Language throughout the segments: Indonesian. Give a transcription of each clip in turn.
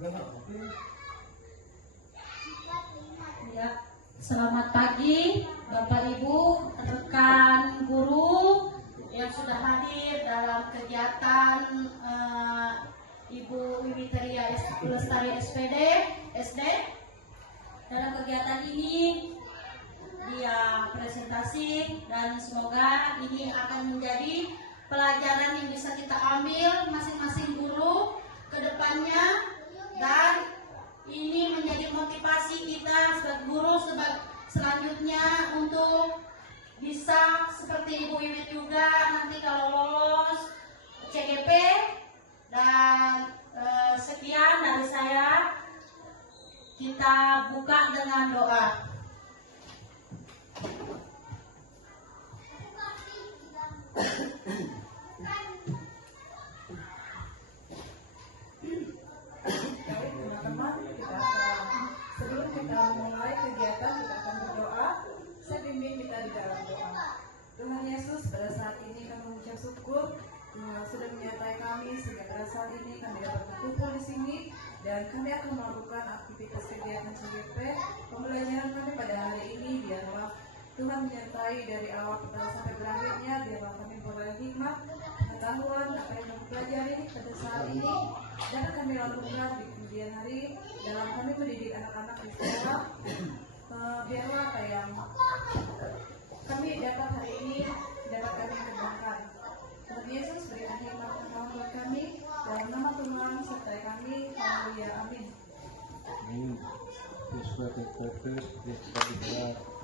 Ya, selamat pagi Bapak Ibu, rekan guru yang sudah hadir dalam kegiatan Ibu Wimiteria Lestari SPD. Dalam kegiatan ini dia presentasi dan semoga ini akan menjadi pelajaran yang bisa kita ambil masing-masing guru ke depannya, dan ini menjadi motivasi kita sebagai guru selanjutnya untuk bisa seperti Ibu Wiwit juga nanti kalau lolos CGP. Dan sekian dari saya, kita buka dengan doa. Sebelum kita memulai kegiatan, kita akan berdoa. Saya bimbing kita di dalam doa. Tuhan Yesus, pada saat ini kami mengucap syukur Tuhan sudah menyertai kami sehingga pada saat ini kami dapat berkumpul di sini dan kami akan melakukan aktivitas kegiatan CGP. Pembelajaran kami pada hari ini biarlah Tuhan menyertai dari awal pertama sampai berakhirnya. Biarlah kami memperoleh hikmat, pengetahuan apa yang kami pelajari pada saat ini dan kami lakukan di kemudian hari dalam kami mendidik anak-anak di sekolah. Biarlah apa yang kami dapat hari ini dapat kami kerjakan. Tuhan Yesus berikan hikmat pengetahuan buat kami, dalam nama Tuhan sertai kami. Haleluya, amin.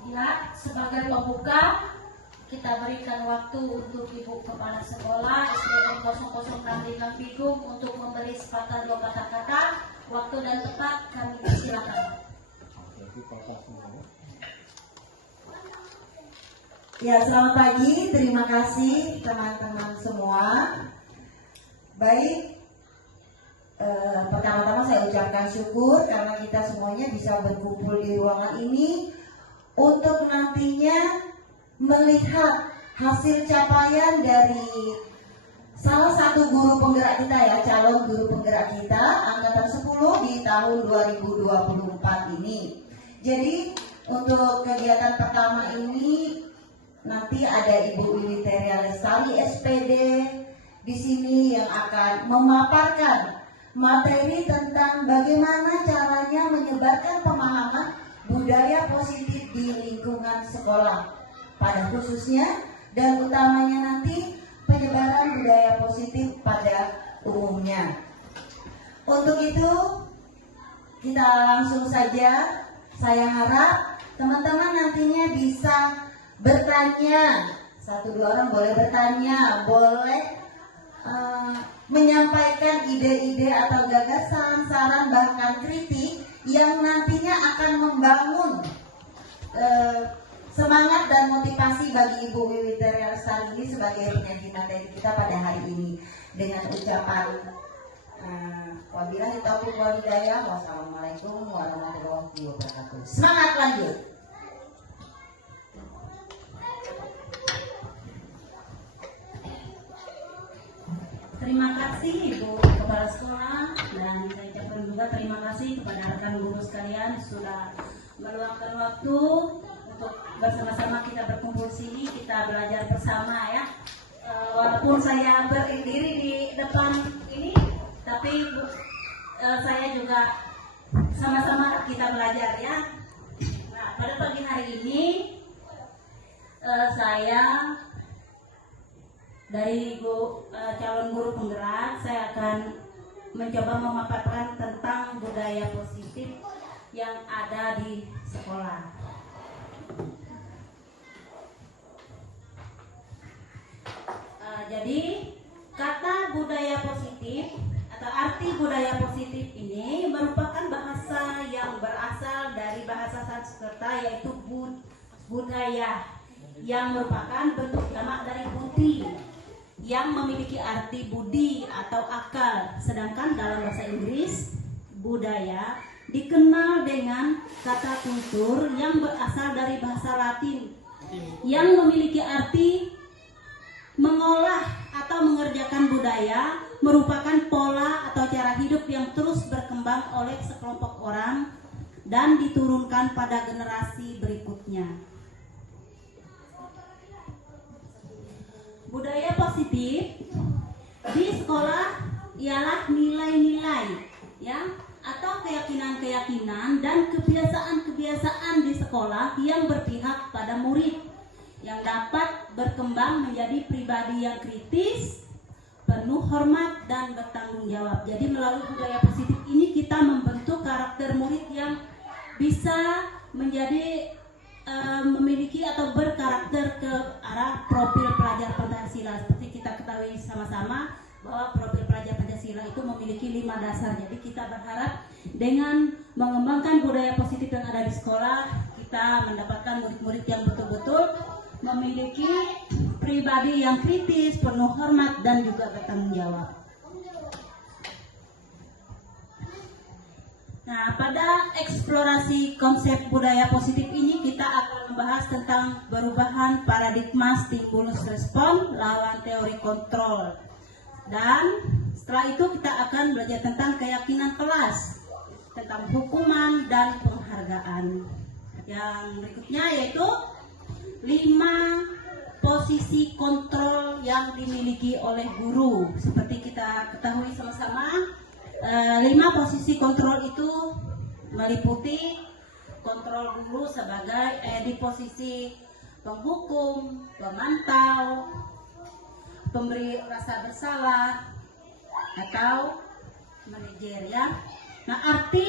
Ya, sebagai pembuka kita berikan waktu untuk Ibu Kepala Sekolah SDN 006 Bigung untuk memberi sepatah dua kata-kata. Waktu dan tempat kami silakan. Ya, selamat pagi. Terima kasih teman-teman semua. Baik, pertama-tama saya ucapkan syukur karena kita semuanya bisa berkumpul di ruangan ini untuk nantinya melihat hasil capaian dari salah satu guru penggerak kita ya, calon guru penggerak kita angkatan 10 di tahun 2024 ini. Jadi untuk kegiatan pertama ini nanti ada Ibu Wimiteria Lestari SPD di sini yang akan memaparkan materi tentang bagaimana caranya menyebarkan pemahaman budaya positif di lingkungan sekolah, pada khususnya dan utamanya nanti penyebaran budaya positif pada umumnya. Untuk itu kita langsung saja. Saya harap teman-teman nantinya bisa bertanya, satu dua orang boleh bertanya, boleh menyampaikan ide-ide atau gagasan, saran, bahkan kritik yang nantinya akan membangun semangat dan motivasi bagi Ibu Wimiteria Lestari ini sebagai penyaji materi kita pada hari ini dengan ucapan wabillahi taufiq wal hidayah. Wassalamualaikum warahmatullahi wabarakatuh. Semangat lanjut. Terima kasih Ibu Kepala Sekolah, dan saya ucapkan juga terima kasih kepada rekan guru sekalian sudah meluangkan waktu untuk bersama-sama kita berkumpul sini, kita belajar bersama ya. Walaupun saya berdiri di depan ini, tapi saya juga sama-sama kita belajar ya. Nah, pada pagi hari ini saya dari calon guru penggerak, saya akan mencoba memaparkan tentang budaya positif yang ada di sekolah. Jadi kata budaya positif atau arti budaya positif ini merupakan bahasa yang berasal dari bahasa Sanskerta, yaitu budaya, yang merupakan bentuk jamak dari budi, yang memiliki arti budi atau akal. Sedangkan dalam bahasa Inggris, budaya dikenal dengan kata kultur yang berasal dari bahasa Latin, yang memiliki arti mengolah atau mengerjakan budaya merupakan pola atau cara hidup yang terus berkembang oleh sekelompok orang dan diturunkan pada generasi berikutnya. Budaya positif di sekolah ialah nilai-nilai ya atau keyakinan-keyakinan dan kebiasaan-kebiasaan di sekolah yang berpihak pada murid yang dapat berkembang menjadi pribadi yang kritis, penuh hormat dan bertanggung jawab. Jadi melalui budaya positif ini kita membentuk karakter murid yang bisa menjadi memiliki atau berkarakter ke arah profil pelajar Pancasila. Seperti kita ketahui sama-sama bahwa profil pelajar Pancasila itu memiliki 5 dasar. Jadi kita berharap dengan mengembangkan budaya positif yang ada di sekolah, kita mendapatkan murid-murid yang betul-betul memiliki pribadi yang kritis, penuh hormat dan juga bertanggung jawab. Nah, pada eksplorasi konsep budaya positif ini kita akan membahas tentang perubahan paradigma stimulus respon lawan teori kontrol. Dan setelah itu kita akan belajar tentang keyakinan kelas, tentang hukuman dan penghargaan. Yang berikutnya yaitu 5 posisi kontrol yang dimiliki oleh guru. Seperti kita ketahui sama-sama, 5 posisi kontrol itu meliputi kontrol guru sebagai di posisi penghukum, pemantau, pemberi rasa bersalah, atau manajer ya. Nah, arti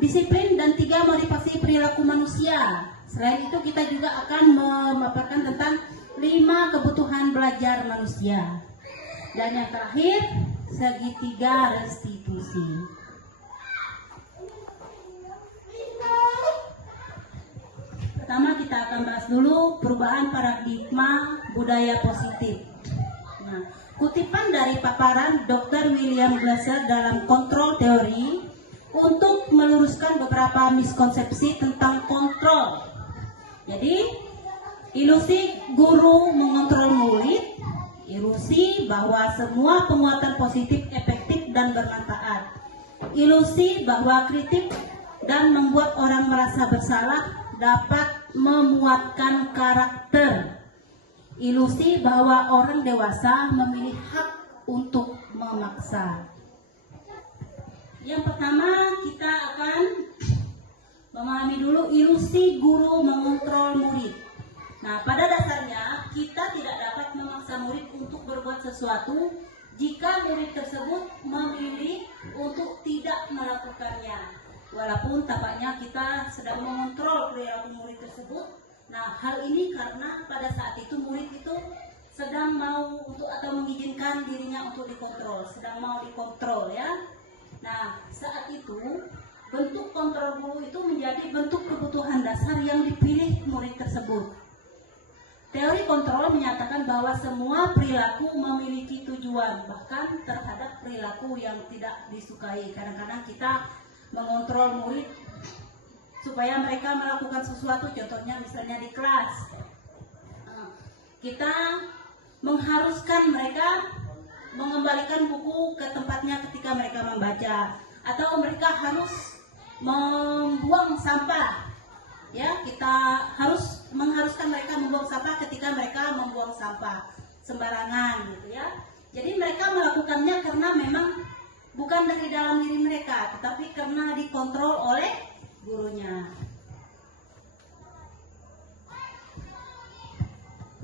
disiplin dan 3 motivasi perilaku manusia. Selain itu kita juga akan memaparkan tentang 5 kebutuhan belajar manusia. Dan yang terakhir, segitiga restitusi. Pertama kita akan bahas dulu perubahan paradigma budaya positif. Nah, kutipan dari paparan Dr. William Glasser dalam kontrol teori untuk meluruskan beberapa miskonsepsi tentang kontrol. Jadi, ilusi guru mengontrol murid, ilusi bahwa semua penguatan positif efektif dan bermanfaat, ilusi bahwa kritik dan membuat orang merasa bersalah dapat memuatkan karakter, ilusi bahwa orang dewasa memilih hak untuk memaksa. Yang pertama kita akan memahami dulu ilusi guru mengontrol murid. Nah, pada dasarnya kita tidak dapat memaksa murid untuk berbuat sesuatu jika murid tersebut memilih untuk tidak melakukannya. Walaupun tampaknya kita sedang mengontrol perilaku murid tersebut. Nah, hal ini karena pada saat itu murid itu sedang mau untuk atau mengizinkan dirinya untuk dikontrol, sedang mau dikontrol ya. Nah, saat itu bentuk kontrol guru itu menjadi bentuk kebutuhan dasar yang dipilih murid tersebut. Teori kontrol menyatakan bahwa semua perilaku memiliki tujuan, bahkan terhadap perilaku yang tidak disukai. Kadang-kadang kita mengontrol murid supaya mereka melakukan sesuatu, contohnya misalnya di kelas. Kita mengharuskan mereka mengembalikan buku ke tempatnya ketika mereka membaca, atau mereka harus membuang sampah. Ya, kita harus mengharuskan mereka membuang sampah ketika mereka membuang sampah sembarangan gitu ya. Jadi mereka melakukannya karena memang bukan dari dalam diri mereka, tetapi karena dikontrol oleh gurunya.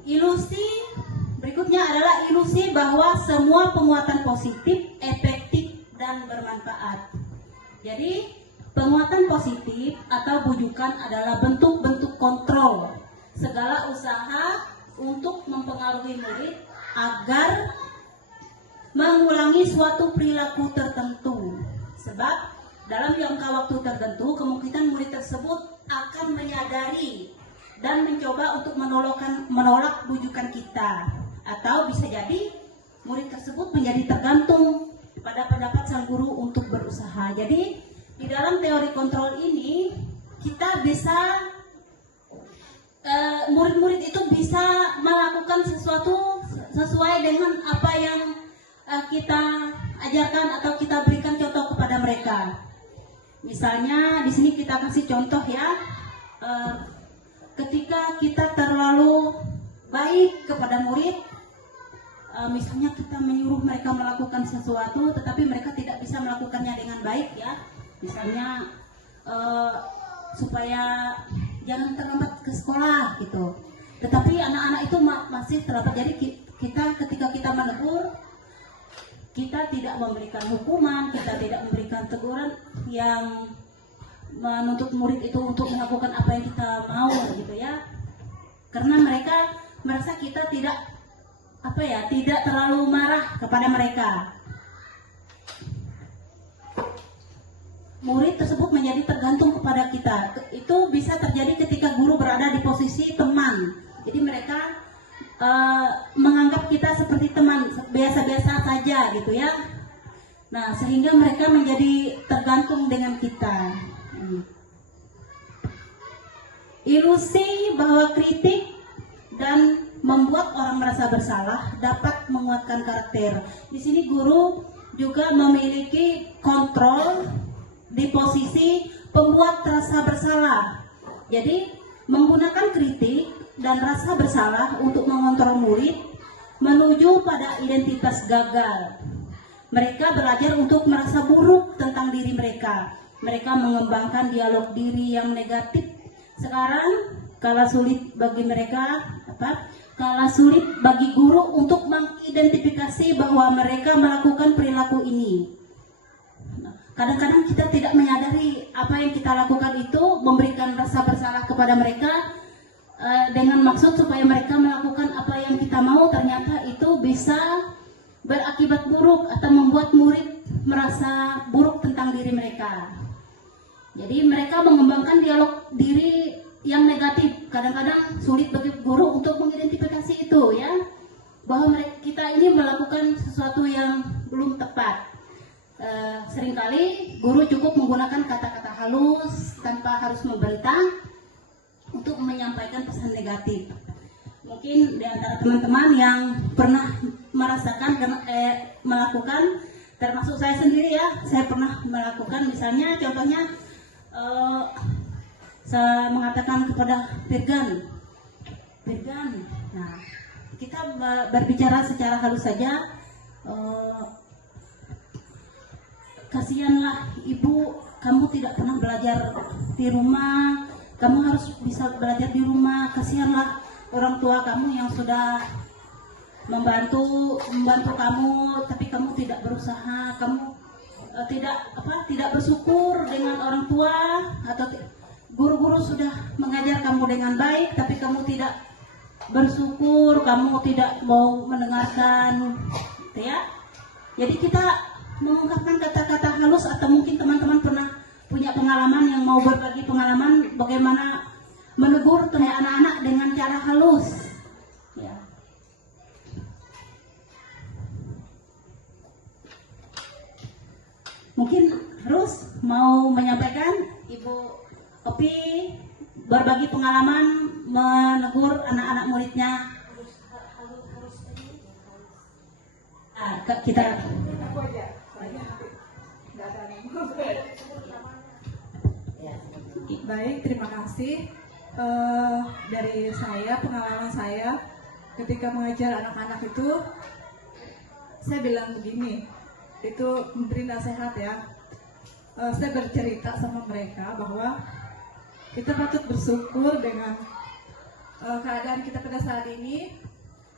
Ilusi berikutnya adalah ilusi bahwa semua penguatan positif, efektif, dan bermanfaat. Jadi, penguatan positif atau bujukan adalah bentuk-bentuk kontrol segala usaha untuk mempengaruhi murid agar mengulangi suatu perilaku tertentu. Sebab dalam jangka waktu tertentu kemungkinan murid tersebut akan menyadari dan mencoba untuk menolak bujukan kita, atau bisa jadi murid tersebut menjadi tergantung pada pendapat sang guru untuk berusaha. Jadi di dalam teori kontrol ini kita bisa murid-murid itu bisa melakukan sesuatu sesuai dengan apa yang kita ajarkan atau kita berikan contoh kepada mereka. Misalnya di sini kita kasih contoh ya, ketika kita terlalu baik kepada murid, misalnya kita menyuruh mereka melakukan sesuatu, tetapi mereka tidak bisa melakukannya dengan baik ya. Misalnya supaya jangan terlambat ke sekolah gitu. Tetapi anak-anak itu masih terlambat. Jadi kita ketika kita menegur, kita tidak memberikan hukuman, kita tidak memberikan teguran yang menuntut murid itu untuk melakukan apa yang kita mau gitu ya. Karena mereka merasa kita tidak terlalu marah kepada mereka. Murid tersebut menjadi tergantung kepada kita. Itu bisa terjadi ketika guru berada di posisi teman. Jadi mereka menganggap kita seperti teman, biasa-biasa saja gitu ya. Nah, sehingga mereka menjadi tergantung dengan kita. Ilusi bahwa kritik dan membuat orang merasa bersalah dapat menguatkan karakter. Di sini guru juga memiliki kontrol di posisi pembuat rasa bersalah. Jadi menggunakan kritik dan rasa bersalah untuk mengontrol murid menuju pada identitas gagal. Mereka belajar untuk merasa buruk tentang diri mereka. Mereka mengembangkan dialog diri yang negatif. Sekarang kala sulit bagi guru untuk mengidentifikasi bahwa mereka melakukan perilaku ini. Kadang-kadang kita tidak menyadari apa yang kita lakukan itu memberikan rasa bersalah kepada mereka dengan maksud supaya mereka melakukan apa yang kita mau. Ternyata itu bisa berakibat buruk atau membuat murid merasa buruk tentang diri mereka. Jadi mereka mengembangkan dialog diri yang negatif. Kadang-kadang sulit bagi guru untuk mengidentifikasi itu ya, bahwa kita ini melakukan sesuatu yang belum tepat. Seringkali guru cukup menggunakan kata-kata halus tanpa harus membentak untuk menyampaikan pesan negatif. Mungkin di antara teman-teman yang pernah merasakan melakukan, termasuk saya sendiri ya, saya pernah melakukan. Misalnya contohnya saya mengatakan kepada Firgan, nah kita berbicara secara halus saja, kasihanlah ibu, kamu tidak pernah belajar di rumah, kamu harus bisa belajar di rumah. Kasihanlah orang tua kamu yang sudah membantu kamu, tapi kamu tidak berusaha, kamu tidak bersyukur dengan orang tua, atau guru-guru sudah mengajar kamu dengan baik, tapi kamu tidak bersyukur, kamu tidak mau mendengarkan, gitu ya. Jadi kita mengungkapkan kata-kata halus, atau mungkin teman-teman pernah punya pengalaman yang mau berbagi pengalaman bagaimana menegur anak-anak dengan cara halus. Ya. Mungkin Rus mau menyampaikan, Ibu Opi berbagi pengalaman menegur anak-anak muridnya. Kita baik, terima kasih. Dari saya, pengalaman saya ketika mengajar anak-anak itu, saya bilang begini, itu memberi nasihat ya. Saya bercerita sama mereka bahwa kita patut bersyukur dengan keadaan kita pada saat ini.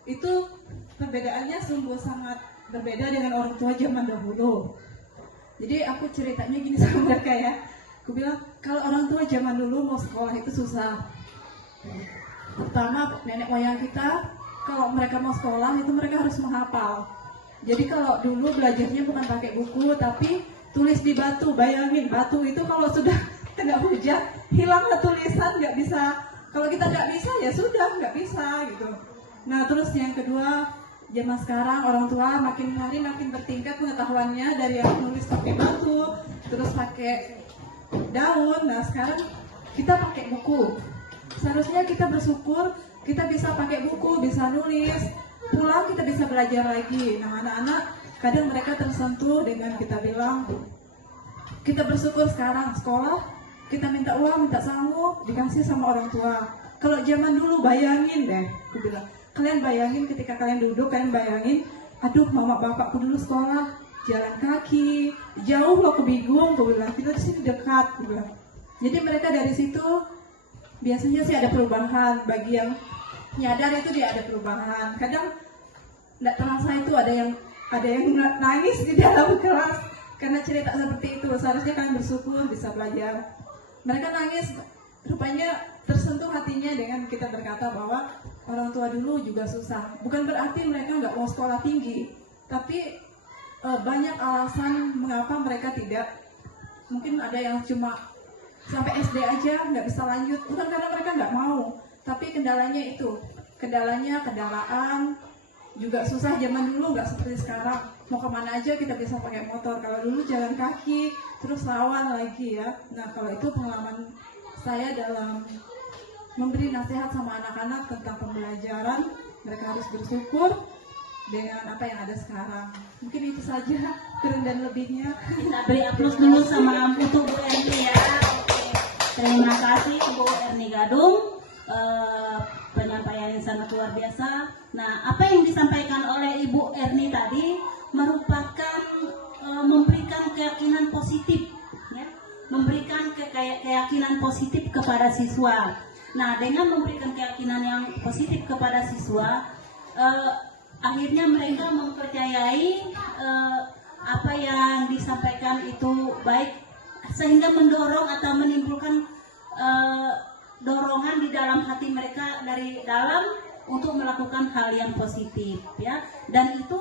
Itu perbedaannya sungguh sangat berbeda dengan orang tua zaman dahulu. Jadi aku ceritanya gini sama mereka ya. Aku bilang, kalau orang tua zaman dulu mau sekolah itu susah. Pertama, nenek moyang kita, kalau mereka mau sekolah itu mereka harus menghafal. Jadi kalau dulu belajarnya bukan pakai buku, tapi tulis di batu. Bayangin, batu itu kalau sudah kena hujan, hilanglah tulisan, nggak bisa. Kalau kita nggak bisa, ya sudah, nggak bisa gitu. Nah, terus yang kedua, zaman sekarang orang tua makin hari makin bertingkat pengetahuannya, dari yang nulis pakai batu, terus pakai daun. Nah, sekarang kita pakai buku. Seharusnya kita bersyukur kita bisa pakai buku, bisa nulis, pulang kita bisa belajar lagi. Nah, anak-anak kadang mereka tersentuh dengan kita bilang, kita bersyukur sekarang sekolah, kita minta uang, minta sanggup, dikasih sama orang tua. Kalau zaman dulu bayangin deh, aku bilang, kalian bayangin ketika kalian duduk, kalian bayangin, aduh mama bapakku dulu sekolah jalan kaki, jauh loh ke Bigung, aku bilang, kita di sini dekat, aku bilang. Jadi mereka dari situ biasanya sih ada perubahan. Bagi yang nyadar itu dia ada perubahan. Kadang nggak terasa itu ada yang nangis di dalam kelas karena cerita seperti itu. Seharusnya kalian bersyukur bisa belajar. Mereka nangis, rupanya tersentuh hatinya dengan kita berkata bahwa orang tua dulu juga susah. Bukan berarti mereka nggak mau sekolah tinggi, tapi banyak alasan mengapa mereka tidak. Mungkin ada yang cuma sampai SD aja nggak bisa lanjut, bukan karena mereka nggak mau, tapi kendalanya itu, kendaraan juga susah. Zaman dulu nggak seperti sekarang, mau kemana aja kita bisa pakai motor. Kalau dulu jalan kaki, terus lawan lagi ya. Nah kalau itu pengalaman saya dalam memberi nasihat sama anak-anak tentang pembelajaran, mereka harus bersyukur dengan apa yang ada sekarang. Mungkin itu saja, kurang dan lebihnya. Kita beri aplaus dulu sama untuk Bu Erni ya. Terima kasih Bu Erni Gadung, penyampaian yang sangat luar biasa. Nah, apa yang disampaikan oleh Ibu Erni tadi merupakan memberikan keyakinan positif, ya, memberikan keyakinan positif kepada siswa. Nah, dengan memberikan keyakinan yang positif kepada siswa, akhirnya mereka mempercayai apa yang disampaikan itu baik, sehingga mendorong atau menimbulkan dorongan di dalam hati mereka dari dalam untuk melakukan hal yang positif, ya. Dan itu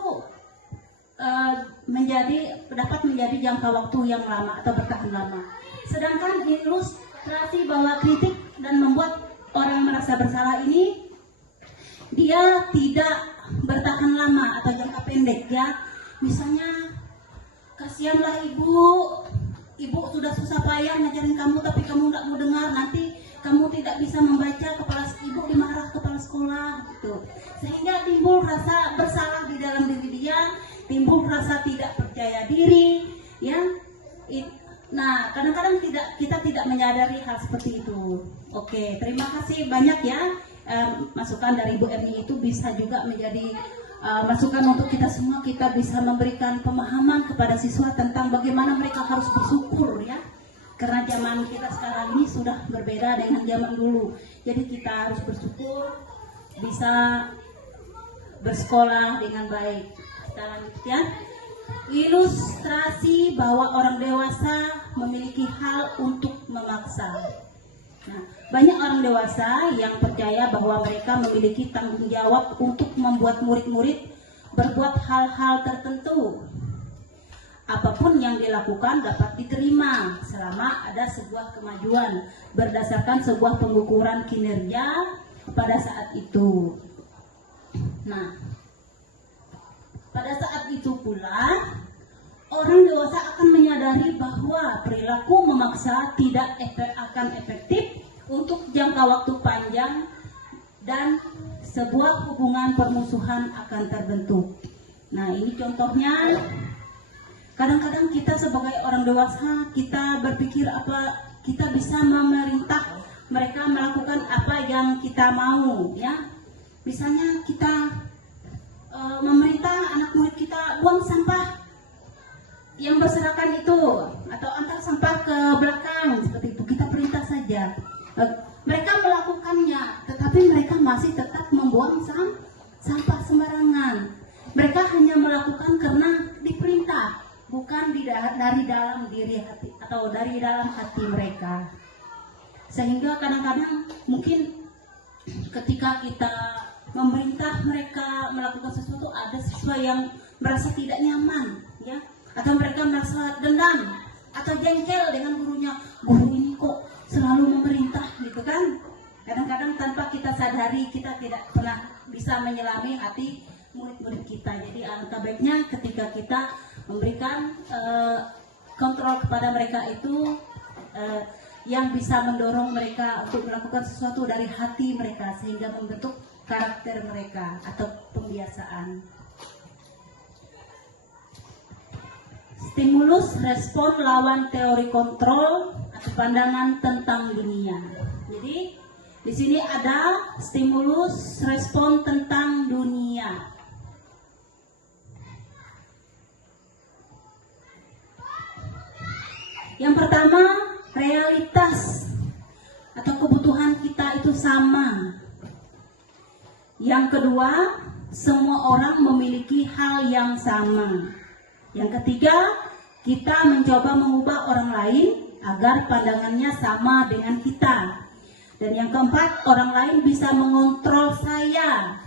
dapat menjadi jangka waktu yang lama atau bertahan lama. Sedangkan ilustrasi bahwa kritik dan membuat orang merasa bersalah ini dia tidak bertahan lama atau jangka pendek, ya. Misalnya, kasihanlah ibu sudah susah payah ngajarin kamu tapi kamu nggak mau dengar, nanti kamu tidak bisa membaca, ibu dimarah kepala sekolah gitu. Sehingga timbul rasa bersalah di dalam diri dia, timbul rasa tidak percaya diri, ya. Nah, kadang-kadang kita tidak menyadari hal seperti itu. Oke, terima kasih banyak ya. Masukan dari Bu Erni itu bisa juga menjadi masukan untuk kita semua. Kita bisa memberikan pemahaman kepada siswa tentang bagaimana mereka harus bersyukur, ya. Karena zaman kita sekarang ini sudah berbeda dengan zaman dulu. Jadi kita harus bersyukur bisa bersekolah dengan baik. Kita lanjut ya. Ilustrasi bahwa orang dewasa memiliki hal untuk memaksa. Nah, banyak orang dewasa yang percaya bahwa mereka memiliki tanggung jawab untuk membuat murid-murid berbuat hal-hal tertentu. Apapun yang dilakukan dapat diterima selama ada sebuah kemajuan berdasarkan sebuah pengukuran kinerja pada saat itu. Nah, pada saat itu pula orang dewasa akan menyadari bahwa perilaku memaksa tidak akan efektif untuk jangka waktu panjang dan sebuah hubungan permusuhan akan terbentuk. Nah, ini contohnya. Kadang-kadang kita sebagai orang dewasa, kita berpikir apa kita bisa memerintah mereka melakukan apa yang kita mau, ya. Misalnya kita memerintah anak murid kita buang sampah yang berserakan itu atau antar sampah ke belakang, seperti itu kita perintah saja. Mereka melakukannya, tetapi mereka masih tetap membuang sampah sembarangan. Mereka hanya melakukan karena diperintah, bukan dari dalam diri hati atau dari dalam hati mereka. Sehingga kadang-kadang mungkin ketika kita memerintah mereka melakukan sesuatu, ada siswa yang merasa tidak nyaman, ya, atau mereka merasa dendam atau jengkel dengan gurunya. Guru ini kok selalu memerintah, gitu kan? Kadang-kadang tanpa kita sadari kita tidak pernah bisa menyelami hati murid-murid kita. Jadi alangkah baiknya ketika kita memberikan kontrol kepada mereka itu yang bisa mendorong mereka untuk melakukan sesuatu dari hati mereka sehingga membentuk karakter mereka atau pembiasaan. stimulus respon lawan teori kontrol atau pandangan tentang dunia. Jadi di sini ada stimulus respon tentang dunia. Yang pertama, realitas atau kebutuhan kita itu sama. Yang kedua, semua orang memiliki hal yang sama. Yang ketiga, kita mencoba mengubah orang lain agar pandangannya sama dengan kita. Dan yang keempat, orang lain bisa mengontrol saya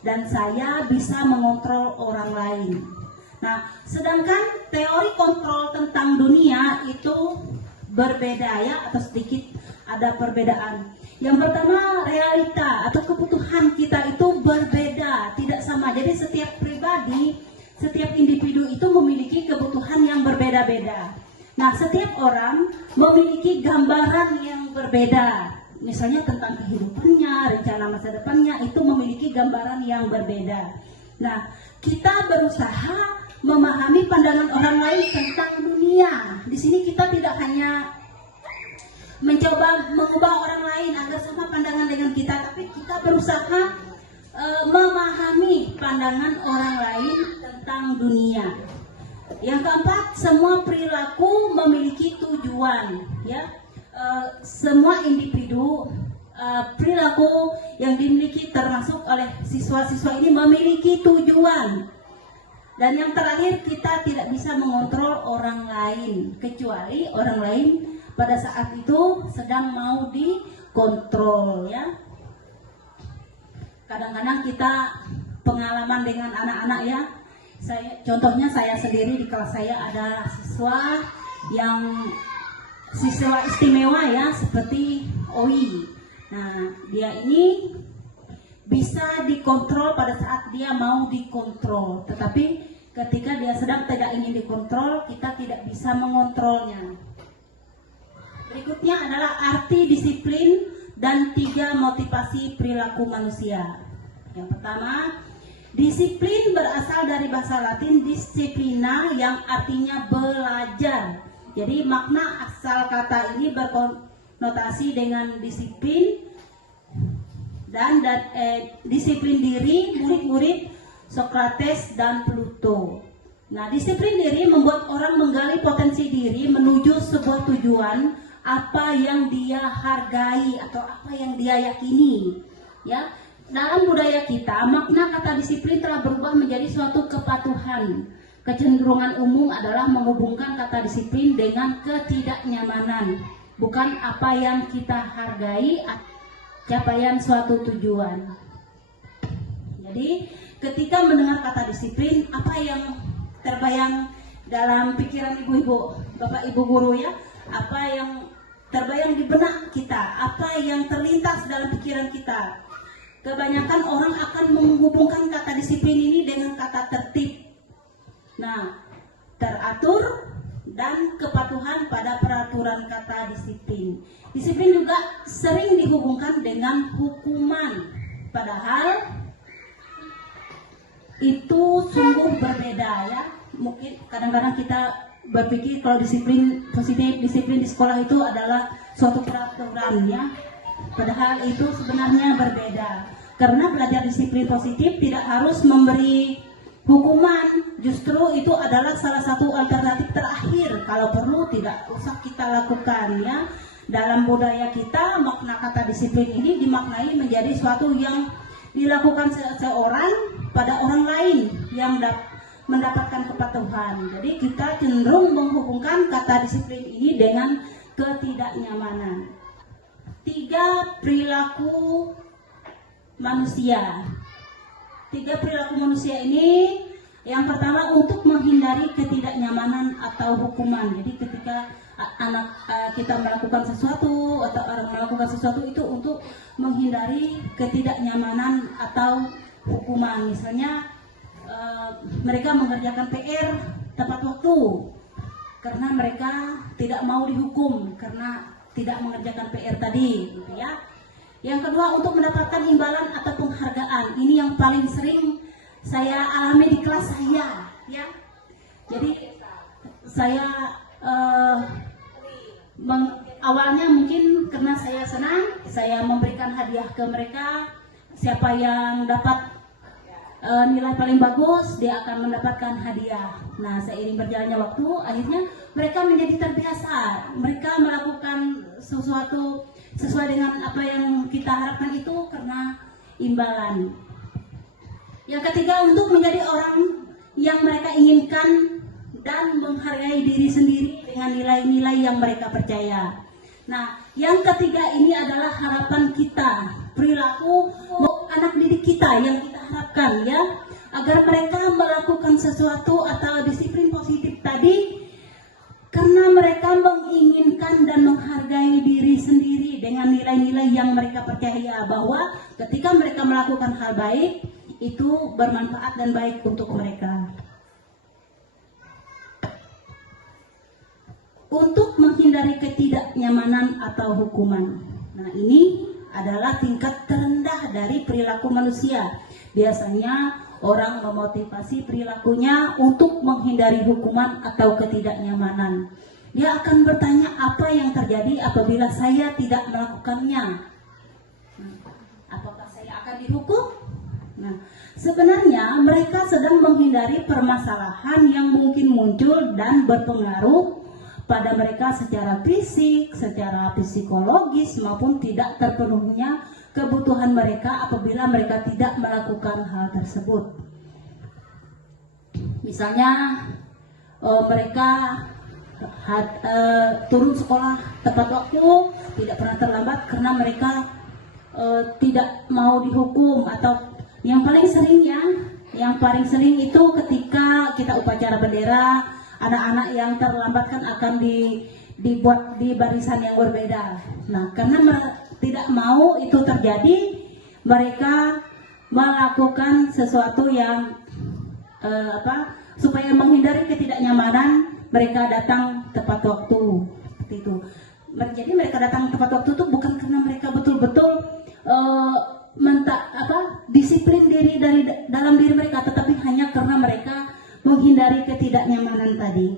dan saya bisa mengontrol orang lain. Nah, sedangkan teori kontrol tentang dunia itu berbeda ya, atau sedikit ada perbedaan. Yang pertama, realita atau kebutuhan kita itu berbeda, tidak sama. Jadi setiap pribadi, setiap individu itu memiliki kebutuhan yang berbeda-beda. Nah, setiap orang memiliki gambaran yang berbeda. Misalnya tentang kehidupannya, rencana masa depannya, itu memiliki gambaran yang berbeda. Nah, kita berusaha memahami pandangan orang lain tentang dunia. Di sini kita tidak hanya mencoba mengubah orang lain agar sama pandangan dengan kita, tapi kita berusaha memahami pandangan orang lain tentang dunia. Yang keempat, semua perilaku memiliki tujuan, ya. Semua individu perilaku yang dimiliki termasuk oleh siswa-siswa ini memiliki tujuan. Dan yang terakhir, kita tidak bisa mengontrol orang lain kecuali orang lain pada saat itu sedang mau dikontrol, ya. Kadang-kadang kita pengalaman dengan anak-anak, ya. Contohnya saya sendiri di kelas saya ada siswa istimewa, ya, seperti Oi. Nah, dia ini bisa dikontrol pada saat dia mau dikontrol, tetapi ketika dia sedang tidak ingin dikontrol, kita tidak bisa mengontrolnya. Berikutnya adalah arti disiplin dan 3 motivasi perilaku manusia. Yang pertama, disiplin berasal dari bahasa Latin disciplina yang artinya belajar. Jadi makna asal kata ini berkonotasi dengan disiplin dan disiplin diri murid-murid Socrates dan Plato. Nah, disiplin diri membuat orang menggali potensi diri menuju sebuah tujuan, apa yang dia hargai atau apa yang dia yakini, ya. Dalam budaya kita, makna kata disiplin telah berubah menjadi suatu kepatuhan. Kecenderungan umum adalah menghubungkan kata disiplin dengan ketidaknyamanan, bukan apa yang kita hargai, capaian suatu tujuan. Jadi, ketika mendengar kata disiplin, apa yang terbayang dalam pikiran ibu-ibu, bapak ibu guru, ya? Apa yang terbayang di benak kita, apa yang terlintas dalam pikiran kita? Kebanyakan orang akan menghubungkan kata disiplin ini dengan kata tertib. Nah, teratur dan kepatuhan pada peraturan kata disiplin. Disiplin juga sering dihubungkan dengan hukuman, padahal itu sungguh berbeda, ya. Mungkin kadang-kadang kita berpikir kalau disiplin positif, disiplin di sekolah itu adalah suatu peraturan, ya. Padahal itu sebenarnya berbeda. Karena belajar disiplin positif tidak harus memberi hukuman, justru itu adalah salah satu alternatif terakhir. Kalau perlu tidak usah kita lakukan, ya. Dalam budaya kita, makna kata disiplin ini dimaknai menjadi suatu yang dilakukan seseorang pada orang lain yang mendapatkan kepatuhan. Jadi kita cenderung menghubungkan kata disiplin ini dengan ketidaknyamanan. 3 perilaku manusia. 3 perilaku manusia ini, yang pertama untuk menghindari ketidaknyamanan atau hukuman. Jadi ketika kita melakukan sesuatu atau orang melakukan sesuatu itu untuk menghindari ketidaknyamanan atau hukuman. Misalnya mereka mengerjakan PR tepat waktu karena mereka tidak mau dihukum karena tidak mengerjakan PR tadi, gitu, ya. Yang kedua, untuk mendapatkan imbalan atau penghargaan. Ini yang paling sering saya alami di kelas saya, ya. Jadi saya awalnya mungkin karena saya senang, saya memberikan hadiah ke mereka. Siapa yang dapat nilai paling bagus, dia akan mendapatkan hadiah. Nah, seiring berjalannya waktu, akhirnya mereka menjadi terbiasa. Mereka melakukan sesuatu sesuai dengan apa yang kita harapkan itu karena imbalan. Yang ketiga, untuk menjadi orang yang mereka inginkan dan menghargai diri sendiri dengan nilai-nilai yang mereka percaya. Nah, yang ketiga ini adalah harapan kita, perilaku anak didik kita yang kita harapkan, ya, agar mereka melakukan sesuatu atau disiplin positif tadi karena mereka menginginkan dan menghargai diri sendiri dengan nilai-nilai yang mereka percaya bahwa ketika mereka melakukan hal baik itu bermanfaat dan baik untuk mereka. Untuk menghindari ketidaknyamanan atau hukuman. Nah, ini adalah tingkat terendah dari perilaku manusia. Biasanya orang memotivasi perilakunya untuk menghindari hukuman atau ketidaknyamanan. Dia akan bertanya apa yang terjadi apabila saya tidak melakukannya. Apakah saya akan dihukum? Nah, sebenarnya mereka sedang menghindari permasalahan yang mungkin muncul dan berpengaruh pada mereka secara fisik, secara psikologis maupun tidak terpenuhnya kebutuhan mereka apabila mereka tidak melakukan hal tersebut. Misalnya mereka turun sekolah tepat waktu, tidak pernah terlambat karena mereka tidak mau dihukum. Atau yang paling sering itu ketika kita upacara bendera, anak-anak yang terlambat kan akan dibuat di barisan yang berbeda. Nah, karena tidak mau itu terjadi, mereka melakukan sesuatu yang supaya menghindari ketidaknyamanan, mereka datang tepat waktu. Seperti itu. Jadi mereka datang tepat waktu itu bukan karena mereka betul-betul disiplin diri dari dalam diri mereka, tetapi hanya karena mereka menghindari ketidaknyamanan tadi.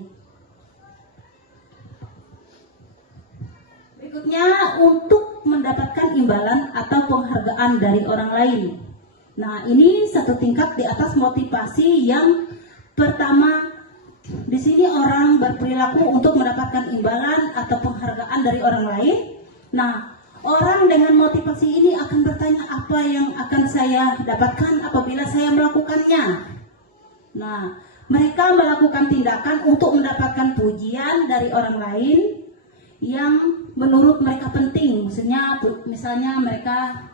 Berikutnya, untuk mendapatkan imbalan atau penghargaan dari orang lain. Nah, ini satu tingkat di atas motivasi yang pertama. Di sini orang berperilaku untuk mendapatkan imbalan atau penghargaan dari orang lain. Nah, orang dengan motivasi ini akan bertanya apa yang akan saya dapatkan apabila saya melakukannya. Nah, mereka melakukan tindakan untuk mendapatkan pujian dari orang lain yang menurut mereka penting. Misalnya mereka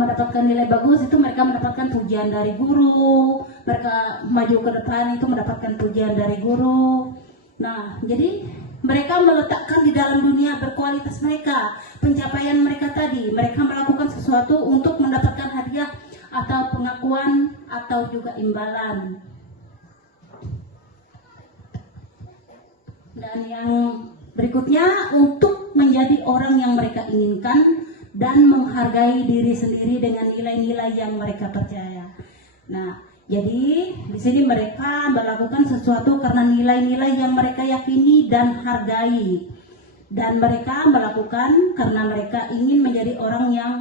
mendapatkan nilai bagus, itu mereka mendapatkan pujian dari guru. Mereka maju ke depan itu mendapatkan pujian dari guru. Nah, jadi mereka meletakkan di dalam dunia berkualitas mereka, pencapaian mereka tadi. Mereka melakukan sesuatu untuk mendapatkan hadiah atau pengakuan atau juga imbalan. Dan yang berikutnya, untuk menjadi orang yang mereka inginkan dan menghargai diri sendiri dengan nilai-nilai yang mereka percaya. Nah, jadi di sini mereka melakukan sesuatu karena nilai-nilai yang mereka yakini dan hargai. Dan mereka melakukan karena mereka ingin menjadi orang yang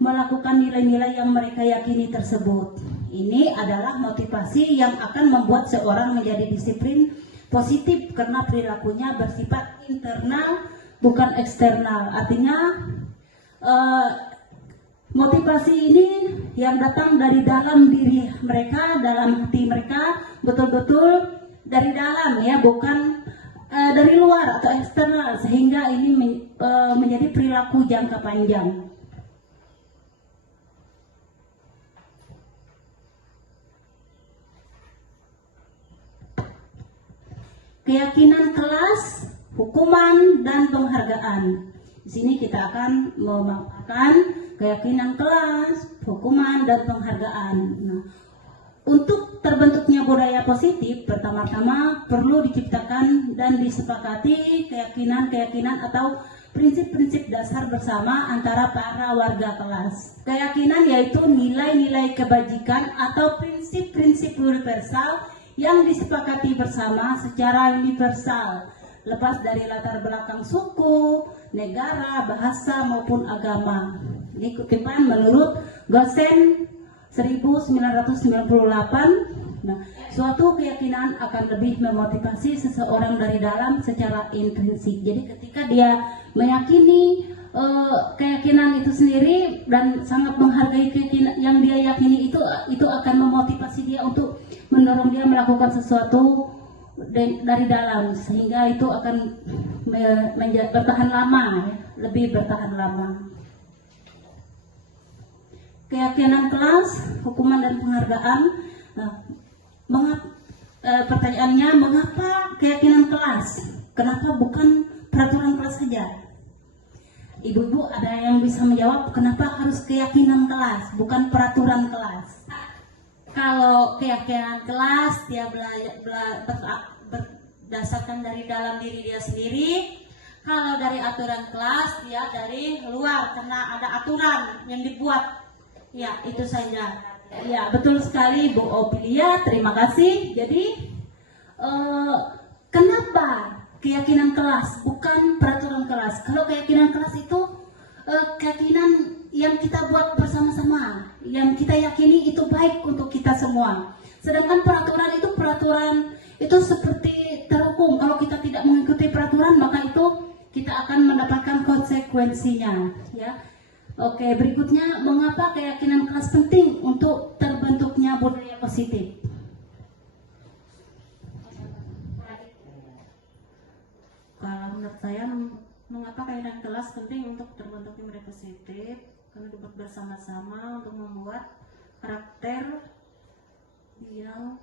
melakukan nilai-nilai yang mereka yakini tersebut. Ini adalah motivasi yang akan membuat seorang menjadi disiplin positif karena perilakunya bersifat internal bukan eksternal. Artinya motivasi ini yang datang dari dalam diri mereka, dalam hati mereka, betul-betul dari dalam, ya, bukan dari luar atau eksternal, sehingga ini menjadi perilaku jangka panjang. Keyakinan kelas, hukuman, dan penghargaan. Di sini kita akan memaparkan keyakinan kelas, hukuman, dan penghargaan. Nah, untuk terbentuknya budaya positif, pertama-tama perlu diciptakan dan disepakati keyakinan-keyakinan atau prinsip-prinsip dasar bersama antara para warga kelas. Keyakinan yaitu nilai-nilai kebajikan atau prinsip-prinsip universal yang disepakati bersama secara universal, lepas dari latar belakang suku, negara, bahasa maupun agama. Ini kutipan menurut Gosen 1998. Nah, suatu keyakinan akan lebih memotivasi seseorang dari dalam secara intrinsik. Jadi ketika dia meyakini keyakinan itu sendiri dan sangat menghargai keyakinan yang dia yakini, itu akan memotivasi dia untuk mendorong dia melakukan sesuatu dari dalam, sehingga itu akan bertahan lama, lebih bertahan lama. Keyakinan kelas, hukuman dan penghargaan. Nah, pertanyaannya, mengapa keyakinan kelas? Kenapa bukan peraturan kelas saja? Ibu-ibu ada yang bisa menjawab kenapa harus keyakinan kelas, bukan peraturan kelas? Kalau keyakinan kelas dia berdasarkan dari dalam diri dia sendiri. Kalau dari aturan kelas dia dari luar karena ada aturan yang dibuat. Ya, itu saja. Ya, betul sekali Bu Opilia, terima kasih. Jadi kenapa keyakinan kelas bukan peraturan kelas? Kalau keyakinan kelas itu keyakinan yang kita buat bersama-sama, yang kita yakini itu baik untuk kita semua. Sedangkan peraturan itu seperti terhukum. Kalau kita tidak mengikuti peraturan, maka itu kita akan mendapatkan konsekuensinya, ya. Oke, berikutnya, mengapa keyakinan kelas penting untuk terbentuknya budaya positif? Kalau menurut saya, mengapa keyakinan kelas penting untuk terbentuknya budaya positif? Karena dibuat bersama-sama untuk membuat karakter yang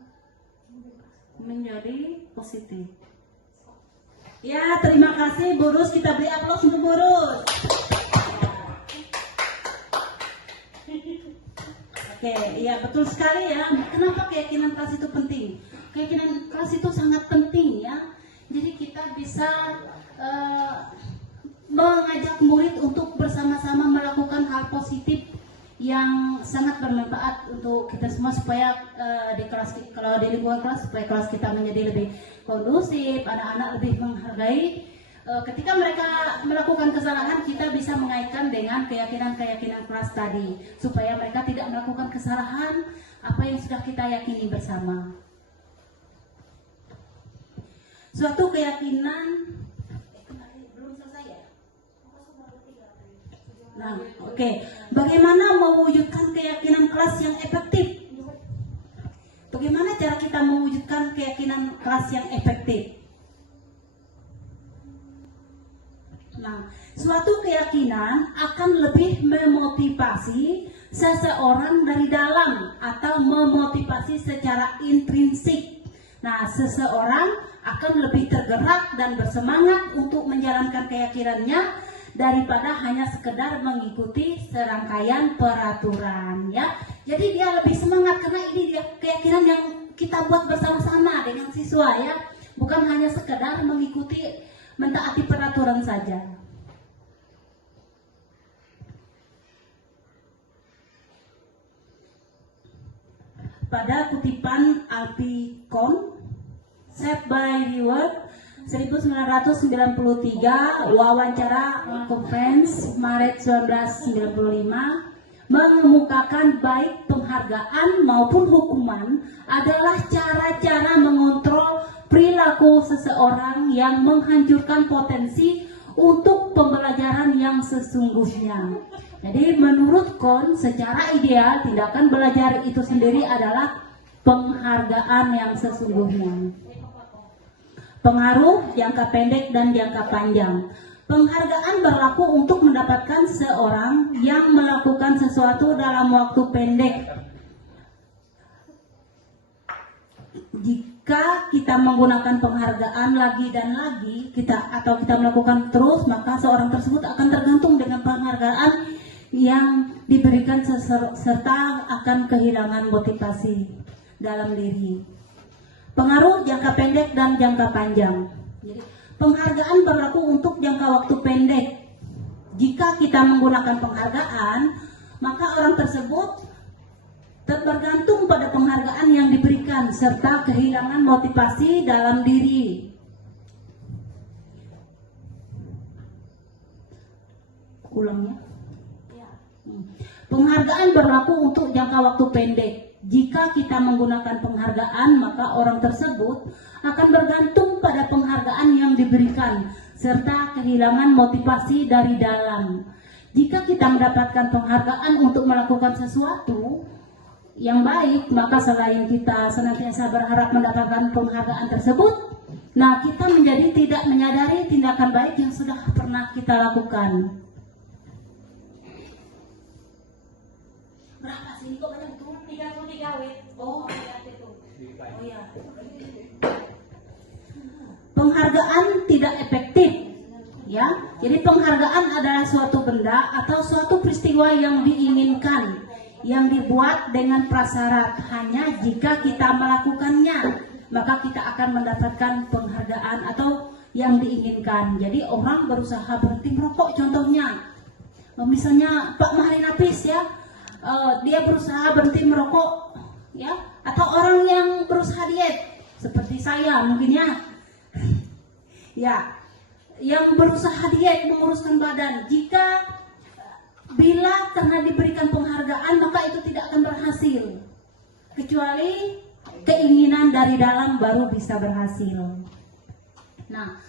menjadi positif. Ya, terima kasih Bu Rus, kita beri aplaus untuk Bu Rus. Oke, ya betul sekali ya. Kenapa keyakinan kelas itu penting? Keyakinan kelas itu sangat penting ya. Jadi kita bisa mengajak murid untuk bersama-sama melakukan hal positif yang sangat bermanfaat untuk kita semua supaya di kelas, kalau di lingkungan kelas, supaya kelas kita menjadi lebih kondusif, anak-anak lebih menghargai. Ketika mereka melakukan kesalahan, kita bisa mengaitkan dengan keyakinan-keyakinan kelas tadi, supaya mereka tidak melakukan kesalahan apa yang sudah kita yakini bersama. Suatu keyakinan belum selesai ya? Nah, oke. Bagaimana mewujudkan keyakinan kelas yang efektif? Bagaimana cara kita mewujudkan keyakinan kelas yang efektif? Nah, suatu keyakinan akan lebih memotivasi seseorang dari dalam atau memotivasi secara intrinsik. Nah, seseorang akan lebih tergerak dan bersemangat untuk menjalankan keyakinannya daripada hanya sekedar mengikuti serangkaian peraturan, ya. Jadi dia lebih semangat karena ini dia keyakinan yang kita buat bersama-sama dengan siswa, ya. Bukan hanya sekedar mengikuti, mentaati peraturan saja. Pada kutipan Alpi Kohn, Saved by the Word 1993, wawancara conference Maret 1995, mengemukakan baik penghargaan maupun hukuman adalah cara-cara mengontrol perilaku seseorang yang menghancurkan potensi untuk pembelajaran yang sesungguhnya. Jadi menurut Kohn, secara ideal tindakan belajar itu sendiri adalah penghargaan yang sesungguhnya. Pengaruh jangka pendek dan jangka panjang. Penghargaan berlaku untuk mendapatkan seorang yang melakukan sesuatu dalam waktu pendek. Jika kita menggunakan penghargaan lagi dan lagi, kita melakukan terus, maka seorang tersebut akan tergantung dengan penghargaan yang diberikan serta akan kehilangan motivasi dalam diri. Pengaruh jangka pendek dan jangka panjang. Jadi, penghargaan berlaku untuk jangka waktu pendek. Jika kita menggunakan penghargaan, maka orang tersebut tergantung pada penghargaan yang diberikan diberikan serta kehilangan motivasi dalam diri. Ulangnya. Penghargaan berlaku untuk jangka waktu pendek. Jika kita menggunakan penghargaan, maka orang tersebut akan bergantung pada penghargaan yang diberikan serta kehilangan motivasi dari dalam. Jika kita mendapatkan penghargaan untuk melakukan sesuatu yang baik, maka selain kita senantiasa berharap mendapatkan penghargaan tersebut, nah kita menjadi tidak menyadari tindakan baik yang sudah pernah kita lakukan. Berapa sih? Kok banyak tuh? 33 wit. Oh, lihat itu. Oh ya. Penghargaan tidak efektif. Ya. Jadi penghargaan adalah suatu benda atau suatu peristiwa yang diinginkan, yang dibuat dengan prasyarat. Hanya jika kita melakukannya, maka kita akan mendapatkan penghargaan atau yang diinginkan. Jadi orang berusaha berhenti merokok contohnya. Misalnya Pak Mahari Nafis ya, dia berusaha berhenti merokok ya, atau orang yang berusaha diet seperti saya mungkin ya, yang berusaha diet menguruskan badan, jika bila karena diberikan penghargaan maka itu tidak akan berhasil, kecuali keinginan dari dalam baru bisa berhasil. Nah,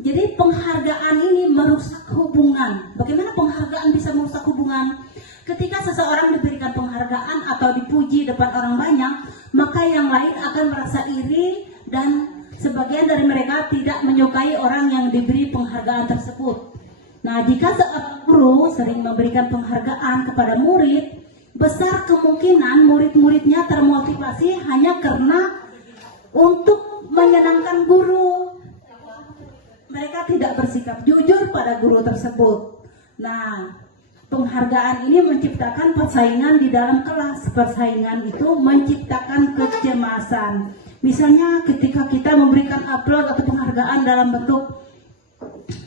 jadi penghargaan ini merusak hubungan. Bagaimana penghargaan bisa merusak hubungan? Ketika seseorang diberikan penghargaan atau dipuji depan orang banyak, maka yang lain akan merasa iri dan sebagian dari mereka tidak menyukai orang yang diberi penghargaan tersebut. Nah, jika seorang guru sering memberikan penghargaan kepada murid, besar kemungkinan murid-muridnya termotivasi hanya karena untuk menyenangkan guru. Mereka tidak bersikap jujur pada guru tersebut. Nah, penghargaan ini menciptakan persaingan di dalam kelas. Persaingan itu menciptakan kecemasan. Misalnya ketika kita memberikan upload atau penghargaan dalam bentuk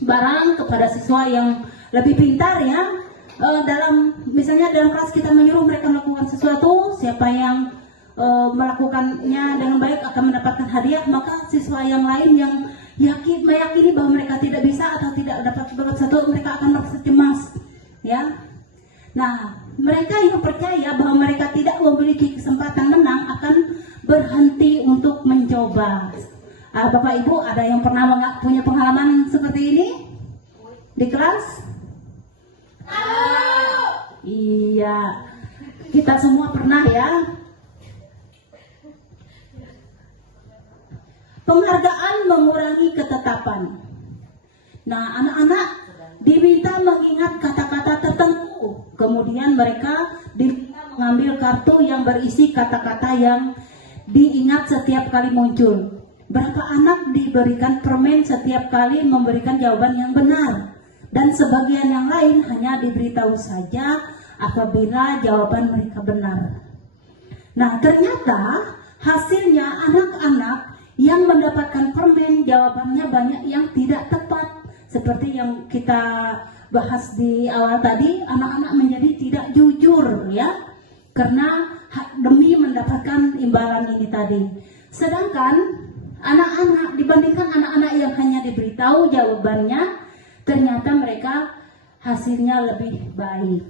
barang kepada siswa yang lebih pintar ya, misalnya dalam kelas kita menyuruh mereka melakukan sesuatu, siapa yang melakukannya dengan baik akan mendapatkan hadiah, maka siswa yang lain yang meyakini bahwa mereka tidak bisa atau tidak dapat sesuatu, mereka akan merasa cemas. Ya, nah mereka yang percaya bahwa mereka tidak memiliki kesempatan menang akan berhenti untuk mencoba. Bapak Ibu, ada yang pernah punya pengalaman seperti ini di kelas? Iya, kita semua pernah ya. Penghargaan mengurangi ketetapan. Nah, anak-anak diminta mengingat kata-kata tertentu, kemudian mereka diminta mengambil kartu yang berisi kata-kata yang diingat setiap kali muncul. Berapa anak diberikan permen setiap kali memberikan jawaban yang benar, dan sebagian yang lain hanya diberitahu saja apabila jawaban mereka benar. Nah, ternyata hasilnya anak-anak yang mendapatkan permen jawabannya banyak yang tidak tepat. Seperti yang kita bahas di awal tadi, anak-anak menjadi tidak jujur ya, karena demi mendapatkan imbalan ini tadi. Sedangkan anak-anak, dibandingkan anak-anak yang hanya diberitahu jawabannya, ternyata mereka hasilnya lebih baik.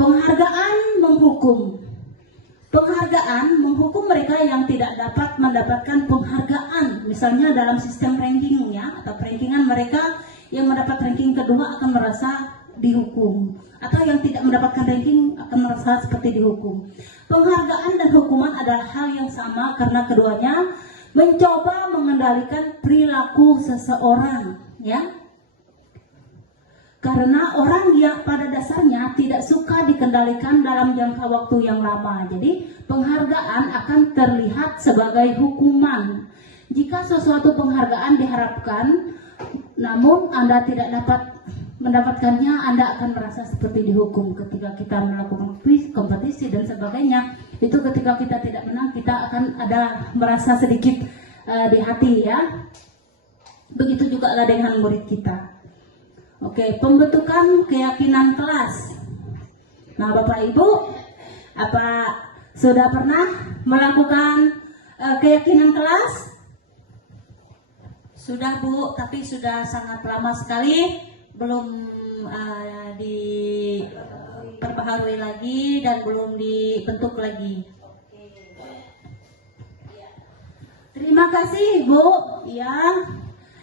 Penghargaan menghukum. Penghargaan menghukum mereka yang tidak dapat mendapatkan penghargaan. Misalnya dalam sistem ranking ya, atau rankingan, mereka yang mendapat ranking kedua akan merasa dihukum, atau yang tidak mendapatkan ranking akan merasa seperti dihukum. Penghargaan dan hukuman adalah hal yang sama karena keduanya mencoba mengendalikan perilaku seseorang ya. Karena orang yang pada dasarnya tidak suka dikendalikan dalam jangka waktu yang lama. Jadi penghargaan akan terlihat sebagai hukuman. Jika sesuatu penghargaan diharapkan, namun Anda tidak dapat mendapatkannya, Anda akan merasa seperti dihukum. Ketika kita melakukan kompetisi dan sebagainya, itu ketika kita tidak menang, kita akan ada merasa sedikit di hati ya. Begitu juga dengan murid kita. Oke, pembentukan keyakinan kelas. Nah, Bapak Ibu, Apa sudah pernah melakukan keyakinan kelas? Sudah Bu, tapi sudah sangat lama sekali belum diperbaharui lagi dan belum dibentuk lagi. Terima kasih Bu. Ya,